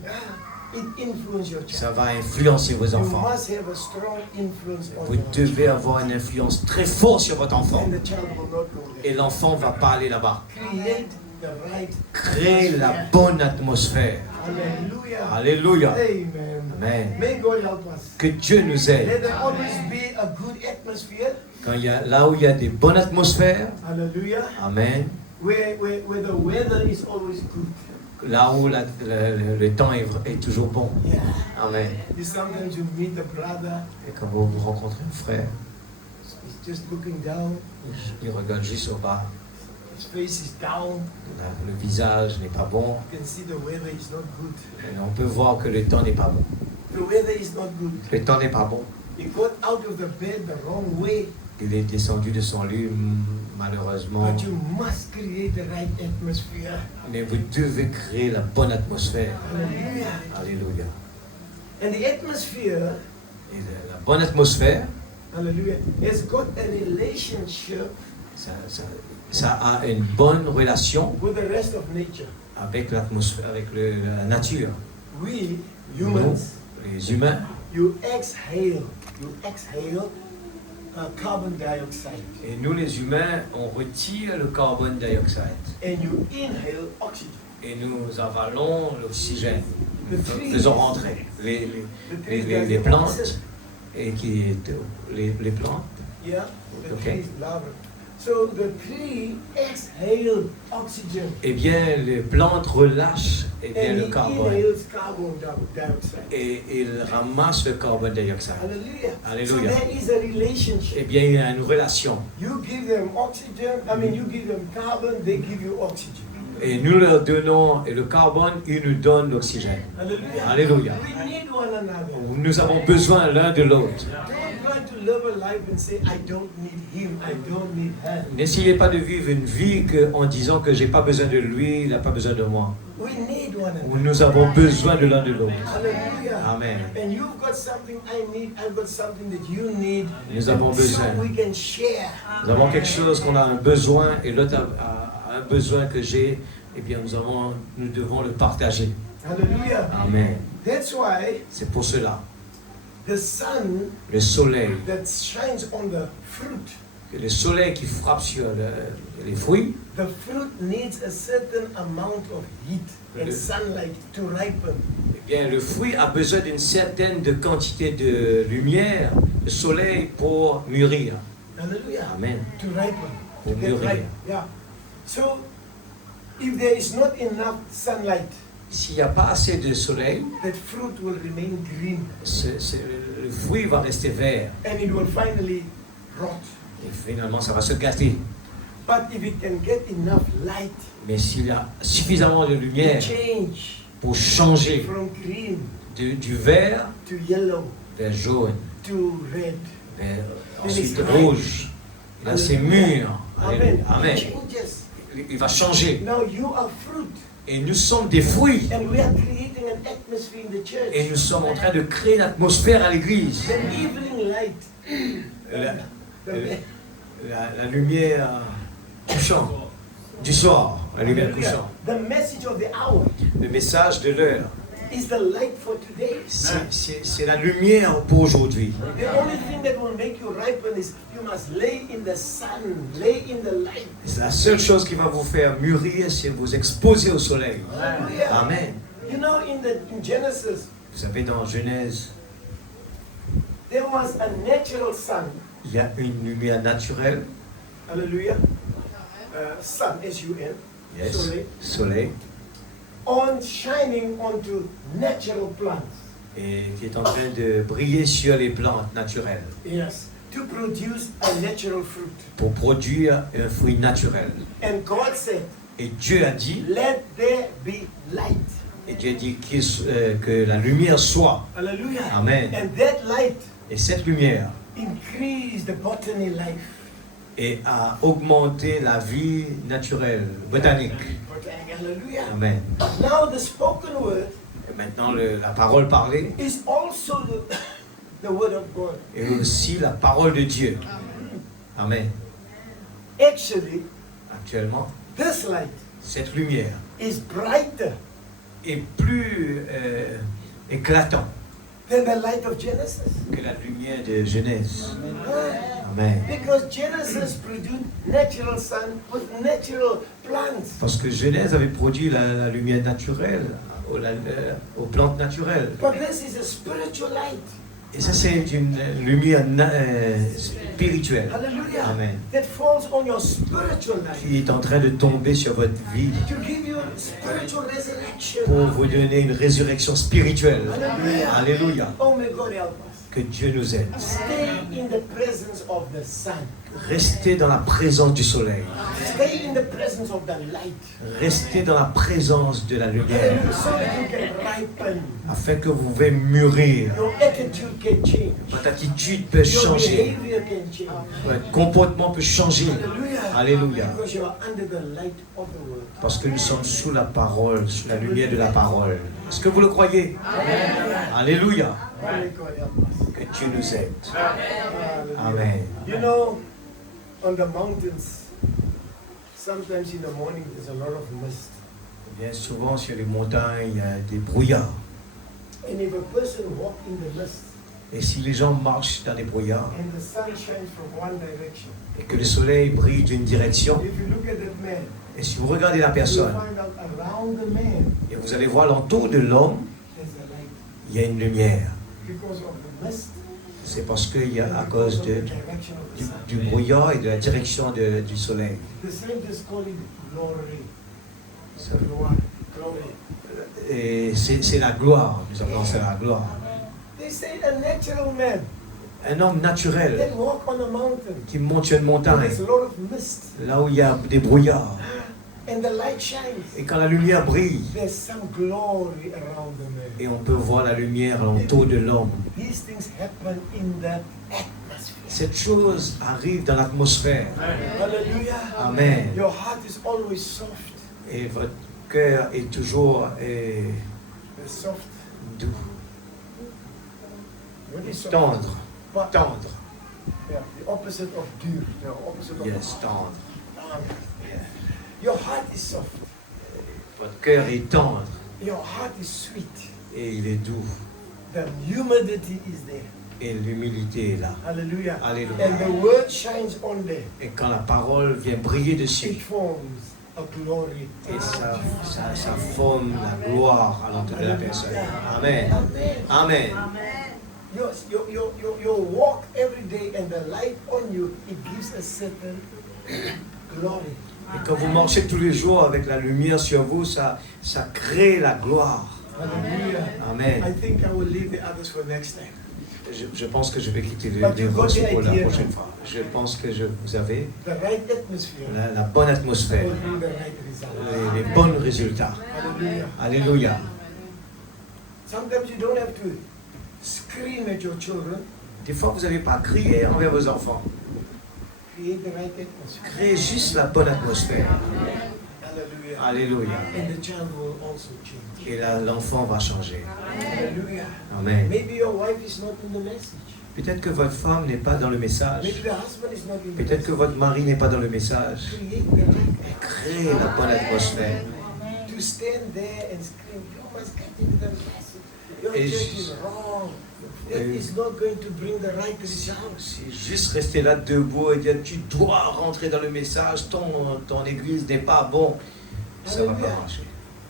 It influences your child. ça va influencer vos You enfants. must have a strong influence on Vous your devez avoir une influence très forte sur votre enfant. and the child will not go Et there. l'enfant ne va pas aller là-bas. Create the right Créez la atmosphere. bonne atmosphère. Hallelujah. Alléluia. Amen. Amen. May God help us. Que Dieu nous Let aide. there always be a good atmosphere. Quand là où il y a des bonnes atmosphères, Hallelujah. Amen. Where the weather is always good. Là où le temps est toujours bon. Yeah. Amen. Sometimes you meet a brother, Et quand vous rencontrez un frère, he's just looking down, il regarde juste au bas. his face is down. Le visage n'est pas bon. You can see the weather is not good. Et on peut voir que le temps n'est pas bon. The weather is not good. Le temps n'est pas bon. He got out of the bed the wrong way, Il est descendu de son lit, malheureusement. but you must create the right atmosphere. Mais vous devez créer la bonne atmosphère. Hallelujah. Alléluia. And the atmosphere, Et la bonne atmosphère, hallelujah, has got a relationship ça a une bonne relation with the rest of nature. avec l'atmosphère, avec la nature. We, Nous, humans, les humains, you exhale carbon dioxide et nous les humains, on retire le carbone dioxide and you inhale oxygen. et nous avalons l'oxygène. Nous The trees- faisons rentrer les The trees does les the plantes opposite. et les plantes. Yeah, the Okay. trees love it. So the tree exhales oxygen Eh bien, les plantes relâchent and le it carbone inhales carbon dioxide. et ils ramassent le carbone dioxide. Hallelujah. Hallelujah. So there is a Eh relationship. bien, il y a une relation. You give them oxygen, you give them carbon, they give you oxygen. Et nous leur donnons le carbone, ils nous donnent l'oxygène. Hallelujah. Alléluia. We need one another. Nous avons besoin l'un de l'autre. Don't try to live a life and say, I don't need him, I don't need her. N'essayez pas de vivre une vie en disant que j'ai pas besoin de lui, il n'a pas besoin de moi. We need one another. Nous avons besoin de l'un de l'autre. Hallelujah. Amen. And you've got something I need, I've got something that you need. Nous avons besoin. So we can share. Nous avons quelque chose qu'on a un besoin et l'autre a un besoin que j'ai. Eh bien, nous devons le partager. Hallelujah. Amen. That's why C'est pour cela. the sun Le soleil that shines on the fruit le soleil qui frappe sur les fruits, the fruit needs a certain amount of heat and Le- sunlight to ripen. eh bien, le fruit a besoin d'une certaine quantité de lumière, de soleil pour mûrir. Hallelujah. Amen. To ripen. Pour To get mûrir. ripe. Yeah. So, if there is not enough sunlight, S'il n'y a pas assez de soleil, that fruit will remain green le fruit va rester vert. and it will finally rot. Et finalement, ça va se gâter. But if it can get enough light Mais s'il y a suffisamment de to lumière change pour changer from green du vert to yellow vers jaune, to red, vers Then ensuite it's right. rouge, là c'est mûr. Alléluia. Amen. Amen. It changes. Il va changer. Now you are fruit, Et nous sommes des fruits. and we are creating an atmosphere in the church. Et nous sommes en train de créer une atmosphère à l'église. The evening light, La, the, la lumière couchante du soir, la lumière couchante. the message of the hour Le message de l'heure, is the light for today. c'est la lumière pour aujourd'hui. The only thing that will make you ripen is you must lay in the sun, lay in the light. C'est la seule chose qui va vous faire mûrir, c'est vous exposer au soleil. Hallelujah. Amen. You know, in Genesis, Vous savez, dans Genèse, there was a natural sun. il y a une lumière naturelle, Hallelujah. Sun, S-U-N, yes, soleil, soleil, on shining onto natural plants. et qui est en train de briller sur les plantes naturelles Yes. To produce a natural fruit. pour produire un fruit naturel. And God said, Et Dieu a dit, let there be light. et Dieu a dit que la lumière soit. Hallelujah. Amen. And that light Et cette lumière increased the botany life. et a augmenté la vie naturelle, botanique. Hallelujah. Amen. Now the spoken word Et maintenant, la parole parlée is also the word of God. est aussi la parole de Dieu. Amen. Actually, Actuellement, this light cette lumière is brighter est plus éclatante than the light of Genesis. que la lumière de Genèse. Ah, Amen. because Genesis produced natural sun with natural plants. Parce que Genèse avait produit la lumière naturelle aux plantes naturelles. But this is a spiritual light. Et ça, c'est une lumière spirituelle. Hallelujah. Amen. That falls on your spiritual life Qui est en train de tomber sur votre vie to give you spiritual resurrection. pour vous donner une résurrection spirituelle. Hallelujah. Alléluia. Oh, may God help us. Que Dieu nous aide. Stay in the presence of the sun. Restez dans la présence du soleil. Stay in the presence of the light. Restez dans la présence de la lumière So that you can ripen. afin que vous pouvez mûrir. Your attitude can change. Votre attitude peut Your changer. behavior can change. Votre comportement peut changer. Hallelujah. Alléluia. Because you are under the light of the word. Parce que nous sommes sous la parole, sous la lumière de la parole. Est-ce que vous le croyez? Alléluia. May God help us. Que Dieu nous aide. Hallelujah. Amen. You know, on the mountains, sometimes in the morning there's a lot of mist. Bien souvent sur les montagnes, il y a des brouillards. And if a person walks in the mist Et si les gens marchent dans les brouillards and the sun shines from one direction, et que le soleil brille d'une direction, if you look at that man, et si vous regardez la you'll personne find out around the man et vous allez voir l'entour de l'homme, there's a light. il y a une lumière. Because of the mist, C'est parce qu'il y a à and cause because of the direction of the du sun. brouillard et de la direction du soleil. The scientists call it glory. Ça- Glory. Glory. Et c'est la gloire, nous appelons ça la gloire. They say a natural man Un homme naturel can walk on a mountain. qui monte sur une But montagne, there's a lot of mist là où il y a des brouillards. and the light shines. Et quand la lumière brille, There's some glory around the man. et on peut voir la lumière alentour de l'homme. These things happen in the atmosphere. Cette chose arrive dans l'atmosphère. Hallelujah. Amen. Your heart is always soft. Et votre cœur est toujours It's soft. doux, What is soft? tendre, But, tendre. yeah, the opposite of dur. The opposite of Yes, tendre. Your heart is soft. Votre cœur est tendre Your heart is sweet. et il est doux. The humidity is there. Et l'humilité est là. Hallelujah. Alléluia. And the word shines on there. Et quand la parole vient briller dessus, It forms a glory. et ça forme la gloire à l'intérieur de la personne. Amen. Amen. Your walk every day and the light on you, it gives a certain glory. Et quand vous marchez tous les jours avec la lumière sur vous, ça crée la gloire. Hallelujah. Amen. I think I will leave the others for next time. Je pense que je vais quitter But les you got reçus the pour la idea. prochaine fois. Je pense que vous avez The right atmosphere la bonne atmosphère, will bring the right result. les bons résultats. Hallelujah. Alléluia. Sometimes you don't have to scream at your children. Des fois, vous n'avez pas à crier envers vos enfants. Create the right atmosphere. Créez juste la bonne atmosphère. Hallelujah. Alléluia. And the child will also change. Et là, l'enfant va changer. Hallelujah. Amen. Maybe your wife is not in the message. Peut-être que votre femme n'est pas dans le message. Maybe the husband is not in the Peut-être que message. votre mari n'est pas dans le message. Create the right Créez la bonne atmosphère. to stand there and scream, you must get into the message. Your Et church je- is wrong. That et- is not going to bring the right results. C'est juste rester là debout et dire tu dois rentrer dans le message, ton église n'est pas bon. Ça ne va pas marcher.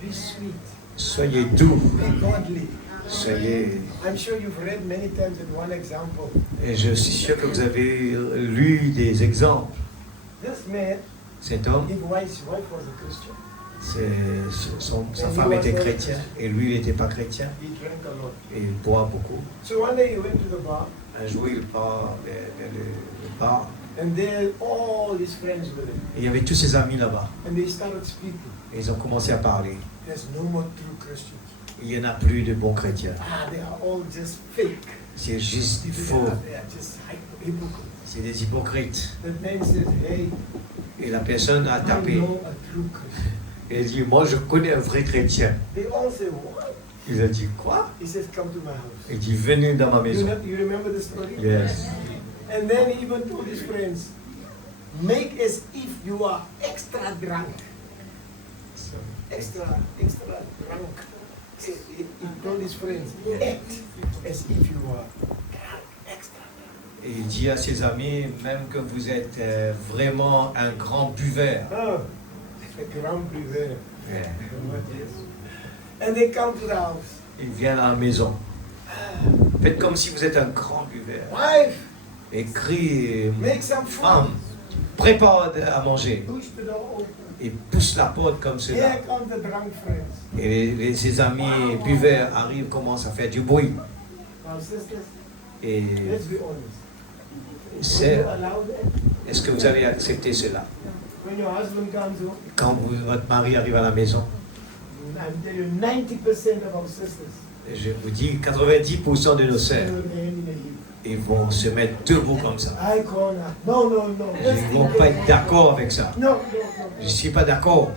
Be sweet. Soyez doux. Be godly. Soyez. I'm sure you've read many times in one example. Et je suis sûr que vous avez lu des exemples. This man, Cet homme, his wife was a Christian. sa femme était chrétienne et lui, il n'était pas chrétien. He drank a lot. Et il boit beaucoup. So one day he went to the bar, Un jour, il part vers le bar. and there all his friends with him. Et il y avait tous ses amis là-bas. And they started speaking. Et ils ont commencé à parler. There's no more true Christians. Il n'y en a plus de bons chrétiens. They are all just fake. C'est juste du They faux. are just hypocrites. C'est des hypocrites. The man says, hey, Et la personne a I tapé. know a true Christian. Et il dit, moi je connais un vrai chrétien. They all say, what? Il a dit, quoi? He says, come to my house. Il dit, venez dans ma maison. You remember the story? Yes. And then he even told his friends, make as if you are extra drunk. Extra drunk. He told his friends, act as if you are drunk, extra drunk. Et il dit à ses amis, même que vous êtes vraiment un grand buveur. Oh, a grand buveur. Yeah. And they come to the house. Il vient à la maison. Faites comme si vous êtes un grand buveur. Wife, Et crie, make some food. femme, prépare à manger. Push the door open. Et pousse la porte comme cela. Here come the drunk friends. Et ses amis buveurs arrivent, commencent à faire du bruit. Now, sisters, Et let's be honest. Will c'est, you allow that? est-ce que vous allez accepter cela? When your husband comes home, Quand votre mari arrive à la maison, I'm telling you, 90% of our sisters je vous dis, 90% de nos sœurs, will hand in a heap. ils vont se mettre debout comme ça. I call her. No. Ils ne vont pas être d'accord avec ça. No. Je ne suis pas d'accord.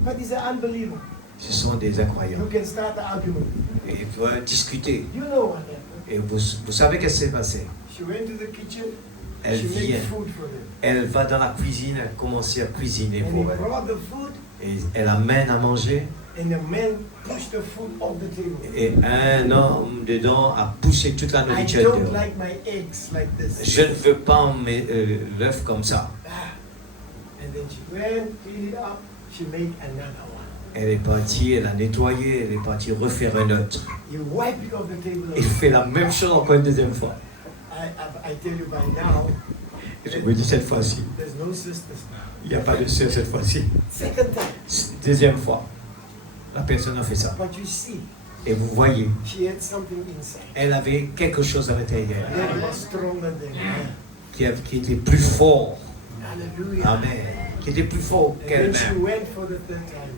But it's an unbeliever. Ce sont des incroyants. You can start an argument. Et ils doivent discuter. You know what happened. Et vous savez qu'est-ce qui s'est passé? She went to the kitchen. Elle She made vient. food for them. Elle va dans la cuisine, elle commence à cuisiner And he pour elle. brought the food, Et elle amène à manger. and the man pushed the food off the table. Et un homme dedans a poussé toute la I nourriture don't dehors. like my eggs like this. Je ne veux pas l'œuf comme ça. And then she went, cleaned it up. She made another one. Elle est partie, elle a nettoyé, elle est partie refaire un autre. You wipe it off the table. Il fait la même chose encore une deuxième fois. I tell you by now, Et je me dis cette fois-ci, there's no sisters now. il n'y a pas de sœur cette fois-ci. Second time. Deuxième fois, la personne a fait ça. But you see, Et vous voyez, she had something inside elle avait quelque chose à l'intérieur that was stronger than her. qui était plus fort. Hallelujah. Amen. Qui était plus fort And then she qu'elle-même. went for the third time.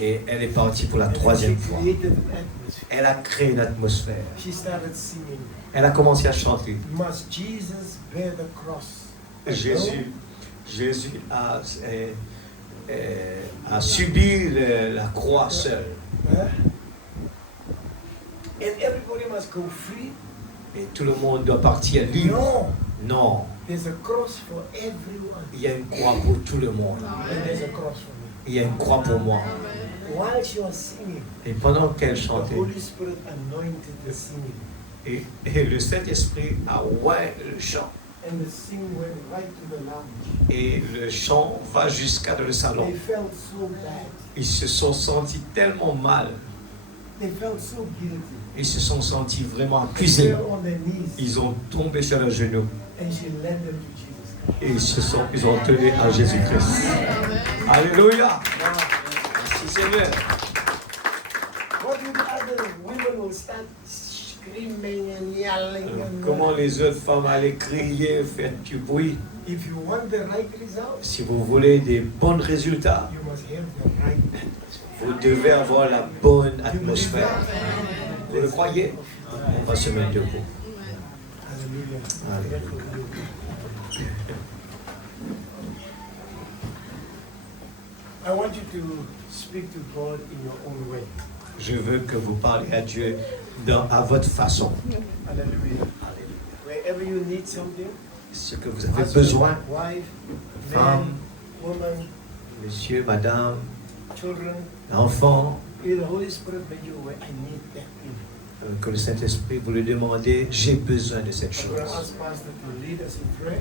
Et elle est partie pour la And then troisième she fois. created an atmosphere. Elle a créé une atmosphère. She started singing. Elle a commencé à chanter. Must Jesus bear the cross? Jésus a subi la croix seul. Huh? And everybody must go free? Et tout le monde doit partir libre. No. Non, There's a cross for everyone. il y a une croix pour tout le monde. And there's a cross for me. Il y a une croix pour moi. While she was singing, Et pendant qu'elle the chantait, Holy Spirit anointed the singing. Et le Saint-Esprit a oint le chant. And the sing went right to the lounge. Et le chant va jusqu'à le salon. They felt so bad. Ils se sont sentis tellement mal. They felt so guilty. Ils se sont sentis vraiment They accusés. fell on their knees. Ils ont tombé sur leurs genoux. And she led them to Jesus Christ. Et ils ont tenu à Jésus-Christ. Alléluia. Merci Seigneur. What if other women will start screaming and yelling and Comment les autres femmes allaient crier, faire du bruit. if you want the right result, Si vous voulez des bons résultats, you must have the right atmosphere. vous devez avoir la bonne atmosphère. Vous le croyez? On va se mettre debout. Hallelujah. Alléluia. I want you to speak to God in your own way. Je veux que vous parliez à Dieu à votre façon. Hallelujah. Wherever you need something, Ce que vous avez husband, besoin, wife, femme, man, woman, monsieur, madame, children, enfant, the Holy Spirit made you aware, I need that in. que le Saint-Esprit vous le demandez, j'ai besoin de cette I'm going to chose. ask Pastor to lead us in prayer,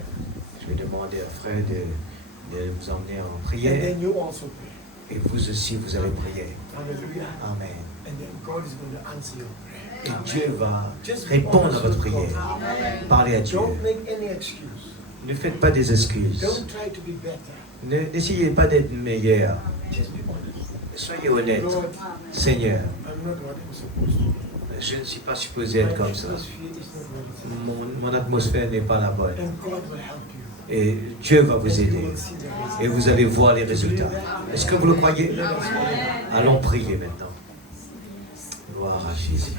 Je vais demander à frère de vous emmener en and prière. then you also pray. Et vous aussi, vous allez prier. Hallelujah. Amen. And then God is going to answer your prayer. Et Dieu va Just répondre à honest votre with God. prière. Parlez à Dieu. Don't make any excuse. Ne faites pas des excuses. Don't try to be better. N'essayez pas d'être meilleur. Just be honest. Soyez honnête. Lord, Seigneur, I'm not what I'm supposed to be. je ne suis pas supposé être comme ça. My atmosphere is not what it's Mon atmosphère n'est pas la bonne. And God will help you. Et Dieu va vous And you aider. will see the result. Et vous allez voir les résultats. Est-ce que vous le croyez? Let us pray. Allons prier maintenant. Gloire à Jésus.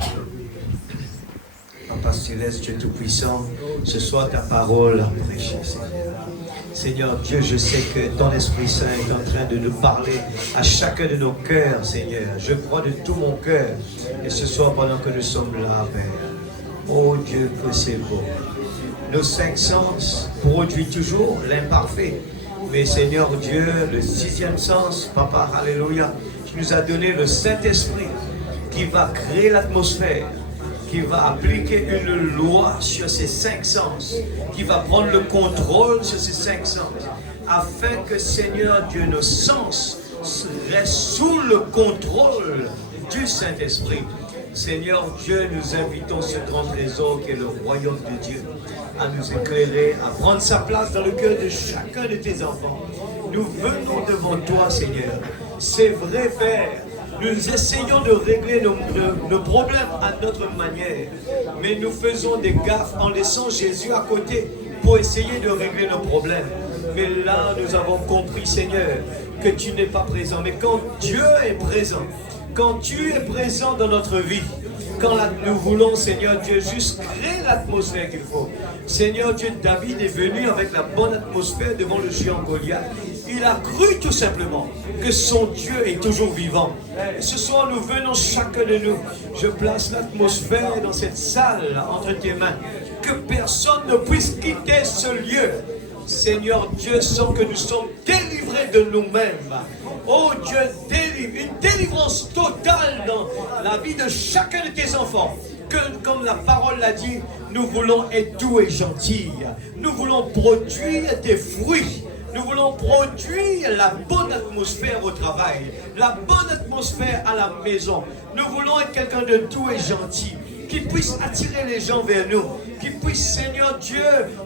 Papa Céleste, Dieu Tout-Puissant, ce soit ta parole à prêcher, Seigneur. Seigneur Dieu, je sais que ton Esprit Saint est en train de nous parler à chacun de nos cœurs, Seigneur. Je crois de tout mon cœur. Et ce soir, pendant que nous sommes là, Père, oh Dieu, que c'est beau. Nos cinq sens produisent toujours l'imparfait. Mais Seigneur Dieu, le sixième sens, Papa, Alléluia, tu nous as donné le Saint-Esprit qui va créer l'atmosphère, qui va appliquer une loi sur ces cinq sens, qui va prendre le contrôle sur ces cinq sens, afin que, Seigneur Dieu, nos sens restent sous le contrôle du Saint-Esprit. Seigneur Dieu, nous invitons ce grand trésor qui est le royaume de Dieu à nous éclairer, à prendre sa place dans le cœur de chacun de tes enfants. Nous venons devant toi, Seigneur. C'est vrai, Père. Nous essayons de régler nos problèmes à notre manière, mais nous faisons des gaffes en laissant Jésus à côté pour essayer de régler nos problèmes. Mais là, nous avons compris, Seigneur, que tu n'es pas présent. Mais quand Dieu est présent, quand tu es présent dans notre vie, quand nous voulons, Seigneur Dieu, juste créer l'atmosphère qu'il faut. Seigneur Dieu, David est venu avec la bonne atmosphère devant le géant Goliath. Il a cru tout simplement que son Dieu est toujours vivant. Et ce soir, nous venons chacun de nous. Je place l'atmosphère dans cette salle entre tes mains. Que personne ne puisse quitter ce lieu. Seigneur Dieu, sans que nous sommes délivrés de nous-mêmes. Oh Dieu, délivre, une délivrance totale dans la vie de chacun de tes enfants. Que, comme la parole l'a dit, nous voulons être doux et gentils. Nous voulons produire des fruits. Nous voulons produire la bonne atmosphère au travail, la bonne atmosphère à la maison. Nous voulons être quelqu'un de doux et gentil, qui puisse attirer les gens vers nous, qui puisse, Seigneur Dieu,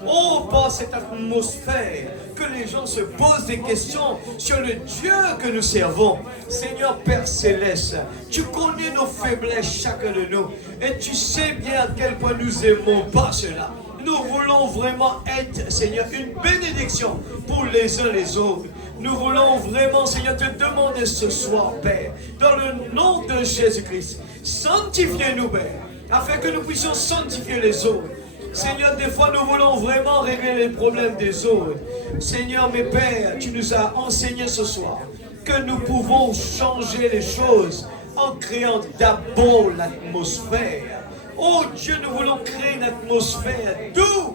oh, par cette atmosphère, que les gens se posent des questions sur le Dieu que nous servons. Seigneur Père Céleste, tu connais nos faiblesses, chacun de nous, et tu sais bien à quel point nous aimons pas cela. Nous voulons vraiment être, Seigneur, une bénédiction pour les uns les autres. Nous voulons vraiment, Seigneur, te demander ce soir, Père, dans le nom de Jésus-Christ, sanctifie-nous, Père, afin que nous puissions sanctifier les autres. Seigneur, des fois, nous voulons vraiment régler les problèmes des autres. Seigneur, mes pères, tu nous as enseigné ce soir que nous pouvons changer les choses en créant d'abord l'atmosphère. Oh Dieu, nous voulons créer une atmosphère douce,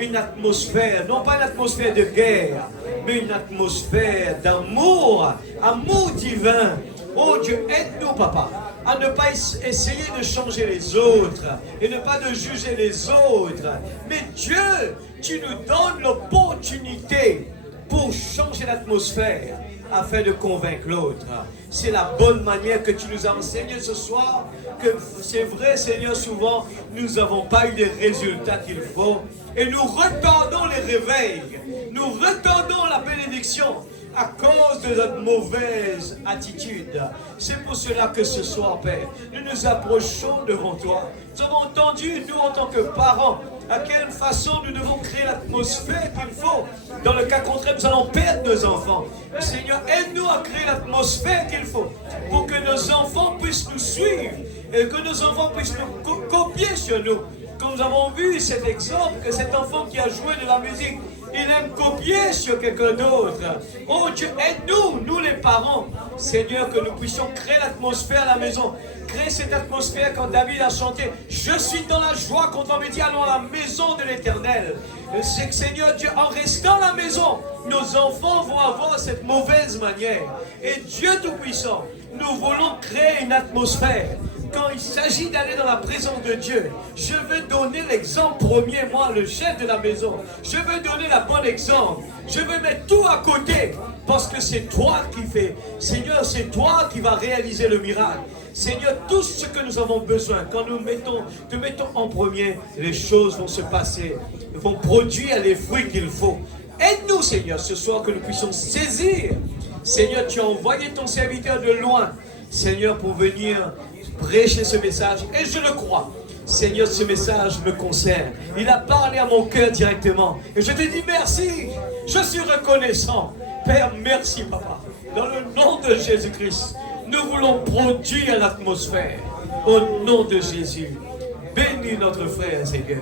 une atmosphère, non pas une atmosphère de guerre, mais une atmosphère d'amour, amour divin. Oh Dieu, aide-nous, Papa, à ne pas essayer de changer les autres et ne pas de juger les autres. Mais Dieu, tu nous donnes l'opportunité pour changer l'atmosphère afin de convaincre l'autre. C'est la bonne manière que tu nous as enseigné ce soir, que c'est vrai, Seigneur, souvent, nous n'avons pas eu les résultats qu'il faut, et nous retardons les réveils, nous retardons la bénédiction à cause de notre mauvaise attitude. C'est pour cela que ce soir, Père, nous nous approchons devant toi. Nous avons entendu, nous, en tant que parents, à quelle façon nous devons créer l'atmosphère qu'il faut. Dans le cas contraire, nous allons perdre nos enfants. Seigneur, aide-nous à créer l'atmosphère qu'il faut pour que nos enfants puissent nous suivre et que nos enfants puissent nous copier sur nous. Comme nous avons vu cet exemple, que cet enfant qui a joué de la musique, il aime copier sur quelqu'un d'autre. Oh Dieu, aide-nous, nous les parents, Seigneur, que nous puissions créer l'atmosphère à la maison. Créer cette atmosphère quand David a chanté « Je suis dans la joie quand on me dit allons à la maison de l'Éternel ». C'est que Seigneur Dieu, en restant à la maison, nos enfants vont avoir cette mauvaise manière. Et Dieu Tout-Puissant, nous voulons créer une atmosphère. Quand il s'agit d'aller dans la présence de Dieu, je veux donner l'exemple premier, moi, le chef de la maison. Je veux donner le bon exemple. Je veux mettre tout à côté parce que c'est toi qui fais. Seigneur, c'est toi qui vas réaliser le miracle. Seigneur, tout ce que nous avons besoin, quand nous te mettons en premier, les choses vont se passer, vont produire les fruits qu'il faut. Aide-nous, Seigneur, ce soir que nous puissions saisir. Seigneur, tu as envoyé ton serviteur de loin, Seigneur, pour venir prêcher ce message, et je le crois. Seigneur, ce message me concerne. Il a parlé à mon cœur directement. Et je te dis merci. Je suis reconnaissant. Père, merci, Papa. Dans le nom de Jésus-Christ, nous voulons produire l'atmosphère. Au nom de Jésus. Bénis notre frère, Seigneur.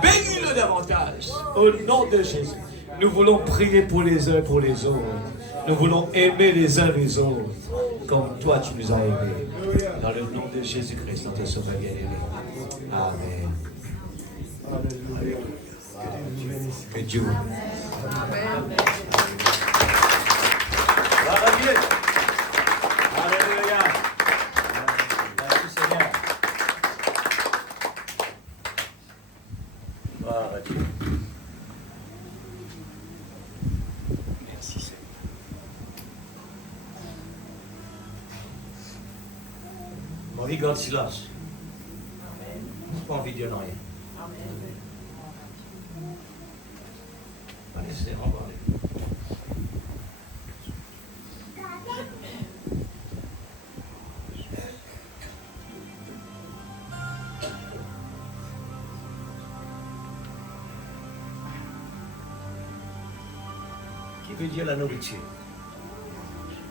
Bénis-le davantage. Au nom de Jésus. Nous voulons prier pour les uns pour les autres. Nous voulons aimer les uns les autres. Comme toi, tu nous as aimés. Dans le nom de Jésus-Christ, notre Sauveur bien-aimé. Amen. Alléluia. Que Dieu. Amen. Gloire à Dieu. Alléluia. Merci Seigneur. Gloire à Dieu. Merci Seigneur. Mon vie garde silence. Je n'ai pas envie de dire rien. Pas nécessairement parler. Qui veut dire la nourriture.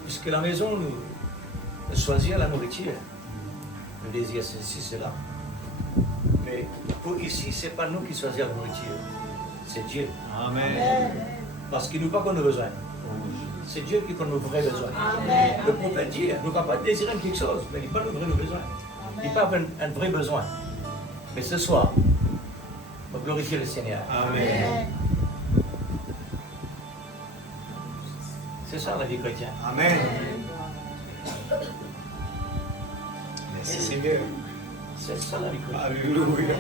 Puisque la maison nous choisit la nourriture. Le désir, ceci, cela. Mais pour ici, ce n'est pas nous qui choisissons la nourriture. C'est Dieu. Amen. Parce qu'il nous pas qu'on a besoin. C'est Dieu qui a nos vrais besoins. Amen. Le prophète dit, nous ne pouvons pas désirer quelque chose, mais il n'a pas nos vrais besoins. Il n'a pas un vrai besoin. Mais ce soir, on va glorifier le Seigneur. Amen. C'est ça la vie chrétienne. Amen. Merci Seigneur. C'est ça la vie chrétienne. Alléluia.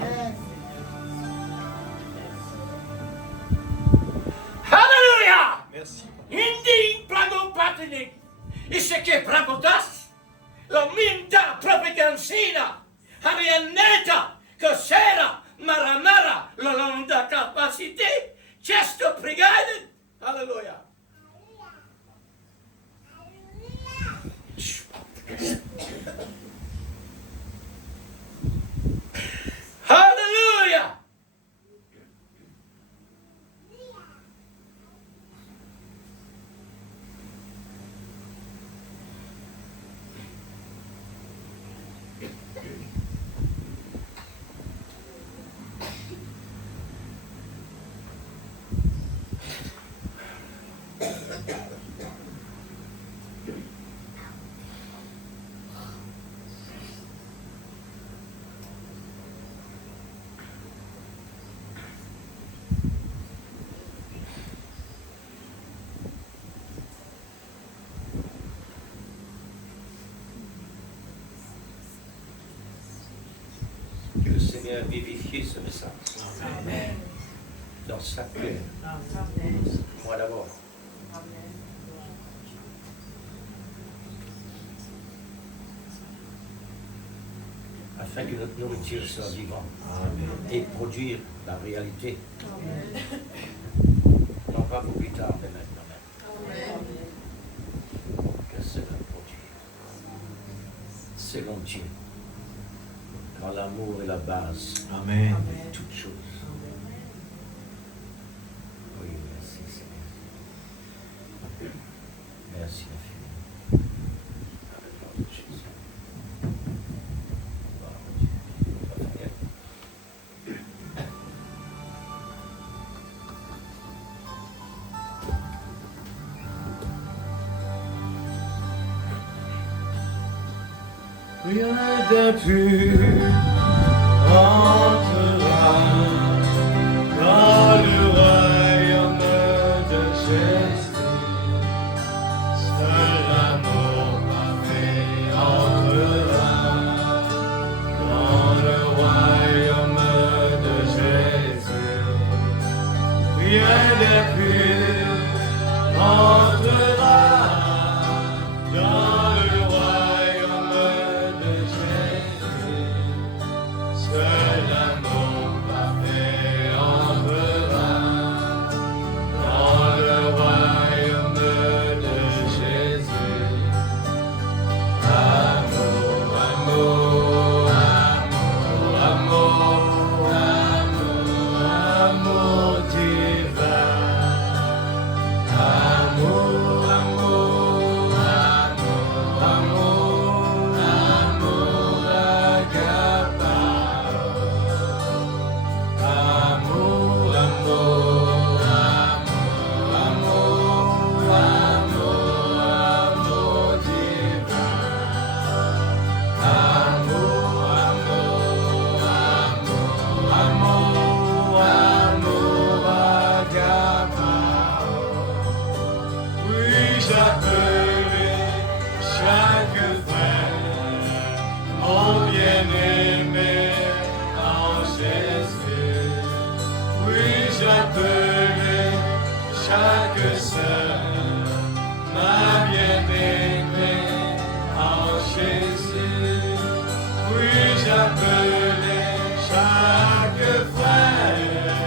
Hallelujah! Merci. Hindi prago patinik. Iseke pragotas. La minta propagansina. Harianeta. Cosera. Maramara. La londa capacité. Chesto pregade. Hallelujah. Hallelujah! vient vivifier ce message. Dans sa cœur. Moi d'abord. Afin que notre nourriture soit vivante et produire la réalité. Non pas pour plus tard, mais maintenant même. Que cela produise. Selon Dieu. Car l'amour est la base Amen. de toutes choses. Oui, merci Seigneur. Merci infiniment. Avec notre Jésus. Gloire à Dieu. Raphaël. Rien de plus entrera dans le royaume de Jésus. Seul l'amour parfait entrera dans le royaume de Jésus. Rien de plus entrera dans le royaume de Jésus. Seul l'amour parfait entrera dans le royaume de Jésus. Amour, amour, amour, amour, amour, amour divin. Amour, amour, amour, amour, amour agapao. Amour, amour, amour, amour, amour, amour divin. Amour, amour, amour, amour, amour agapao. Oui, j'appellerai chaque frère, mon bien-aimé en Jésus. Oui, j'appellerai chaque sœur, ma bien-aimée en Jésus. Oui, j'appellerai chaque frère,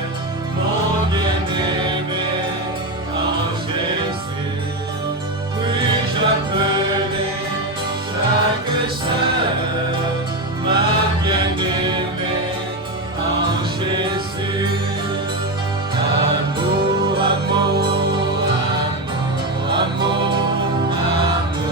mon bien-aimé en Jésus. Oui, j'appellerai chaque sœur, ma bien-aimée en Jésus. Amour, amour, amour, amour,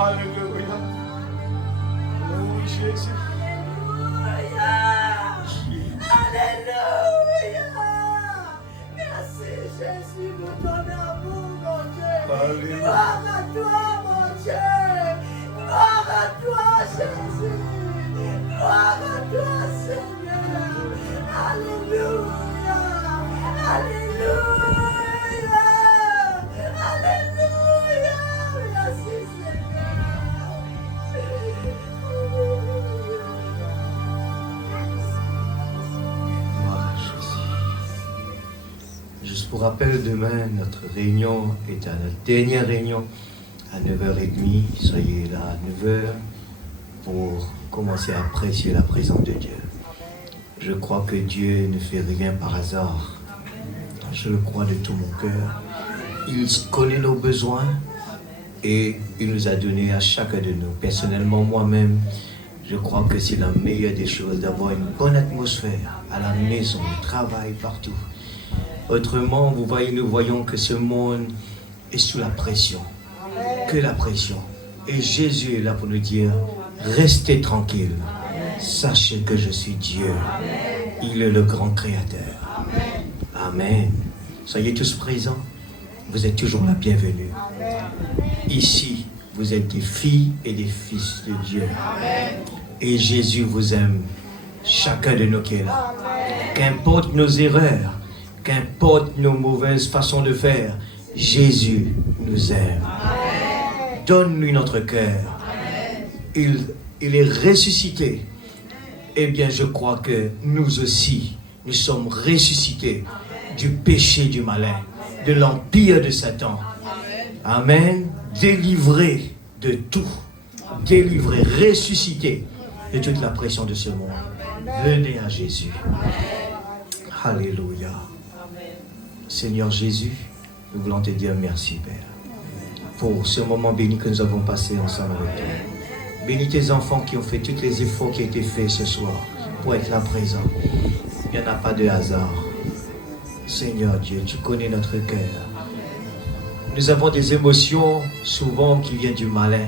Alléluia. Oh Jésus. Alléluia. Merci Jésus pour ton amour, mon Dieu. Alléluia. Gloire à toi, mon Dieu. Gloire à toi, Jésus. Gloire à toi, Seigneur. Alléluia. Alléluia. Alléluia. Merci, Seigneur. Gloire à Jésus. Juste pour rappel, demain, notre réunion est à notre dernière réunion à 9h30. Soyez là à 9h pour commencer à apprécier la présence de Dieu. Je crois que Dieu ne fait rien par hasard. Je le crois de tout mon cœur. Il connaît nos besoins et il nous a donné à chacun de nous. Personnellement, moi-même, je crois que c'est la meilleure des choses d'avoir une bonne atmosphère à la maison, au travail, partout. Autrement, vous voyez, nous voyons que ce monde est sous la pression. Que la pression. Et Jésus est là pour nous dire, restez tranquille. Sachez que je suis Dieu. Il est le grand créateur. Amen. Soyez tous présents. Vous êtes toujours la bienvenue. Ici, vous êtes des filles et des fils de Dieu. Et Jésus vous aime. Chacun de nous qui est là. Qu'importe nos erreurs, qu'importe nos mauvaises façons de faire, Jésus nous aime. Donne-lui notre cœur. Il est ressuscité. Eh bien, je crois que nous aussi, nous sommes ressuscités du péché du malin, de l'empire de Satan. Amen. Délivrés de tout. Délivrés, ressuscités de toute la pression de ce monde. Venez à Jésus. Alléluia. Seigneur Jésus, nous voulons te dire merci, Père, pour ce moment béni que nous avons passé ensemble avec toi. Bénis tes enfants qui ont fait tous les efforts qui ont été faits ce soir pour être là présent. Il n'y en a pas de hasard. Seigneur Dieu, tu connais notre cœur. Nous avons des émotions souvent qui viennent du malin.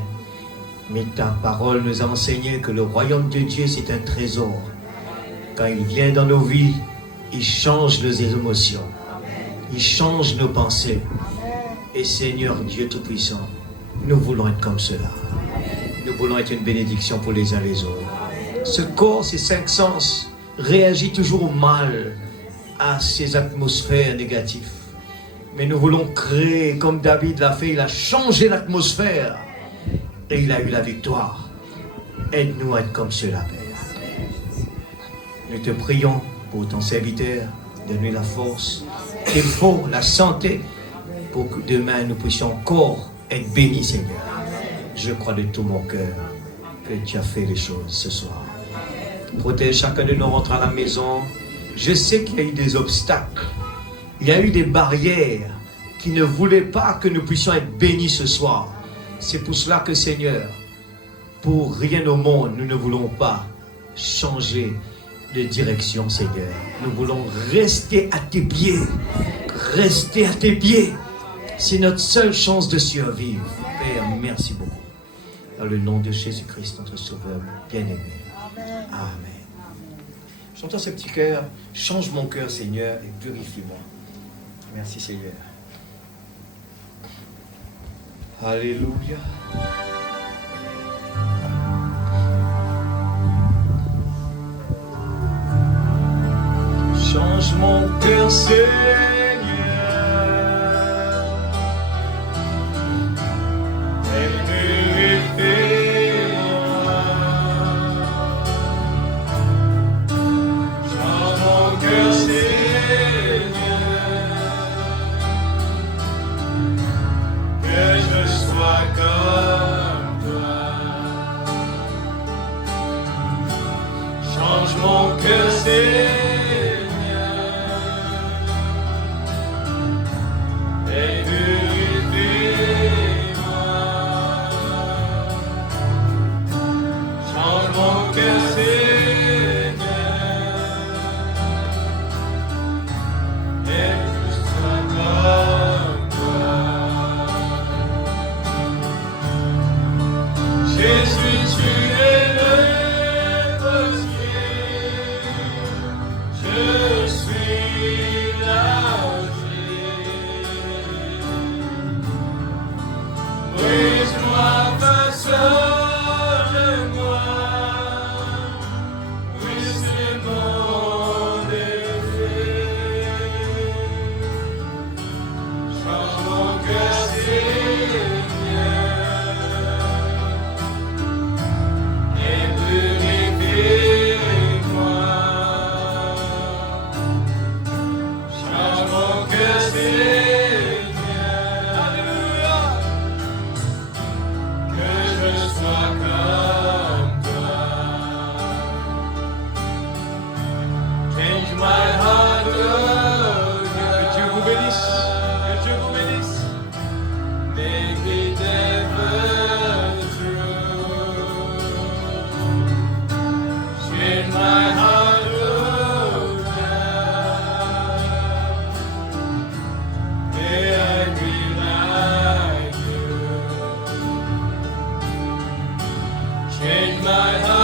Mais ta parole nous a enseigné que le royaume de Dieu, c'est un trésor. Quand il vient dans nos vies, il change nos émotions. Il change nos pensées. Et Seigneur Dieu Tout-Puissant, nous voulons être comme cela. Nous voulons être une bénédiction pour les uns les autres. Ce corps, ces cinq sens, réagit toujours mal à ces atmosphères négatives. Mais nous voulons créer, comme David l'a fait, il a changé l'atmosphère et il a eu la victoire. Aide-nous à être comme cela, Père. Nous te prions pour ton serviteur, donne-lui la force qu'il faut, la santé, pour que demain nous puissions encore être bénis, Seigneur. Je crois de tout mon cœur que tu as fait les choses ce soir. Protège chacun de nous rentrant à la maison. Je sais qu'il y a eu des obstacles. Il y a eu des barrières qui ne voulaient pas que nous puissions être bénis ce soir. C'est pour cela que, Seigneur, pour rien au monde, nous ne voulons pas changer de direction, Seigneur. Nous voulons rester à tes pieds. Rester à tes pieds. C'est notre seule chance de survivre. Père, merci beaucoup. Dans le nom de Jésus-Christ, notre Sauveur bien-aimé. Amen. J'entends ce petit cœur. Change mon cœur, Seigneur, et purifie-moi. Merci, Seigneur. Alléluia. Change mon cœur, Seigneur. Jésus, tu es le potier, je suis l'argile. Brise-moi, façonne-moi, oui c'est mon désir. Change mon cœur, Seigneur, et purifie-moi. Change mon cœur, Seigneur. Alléluia. Que je sois comme toi. Change my heart, oh God. Que Dieu vous bénisse. Que Dieu vous bénisse. Make it ever true. Change my heart, oh God. May I be like you. Change my heart.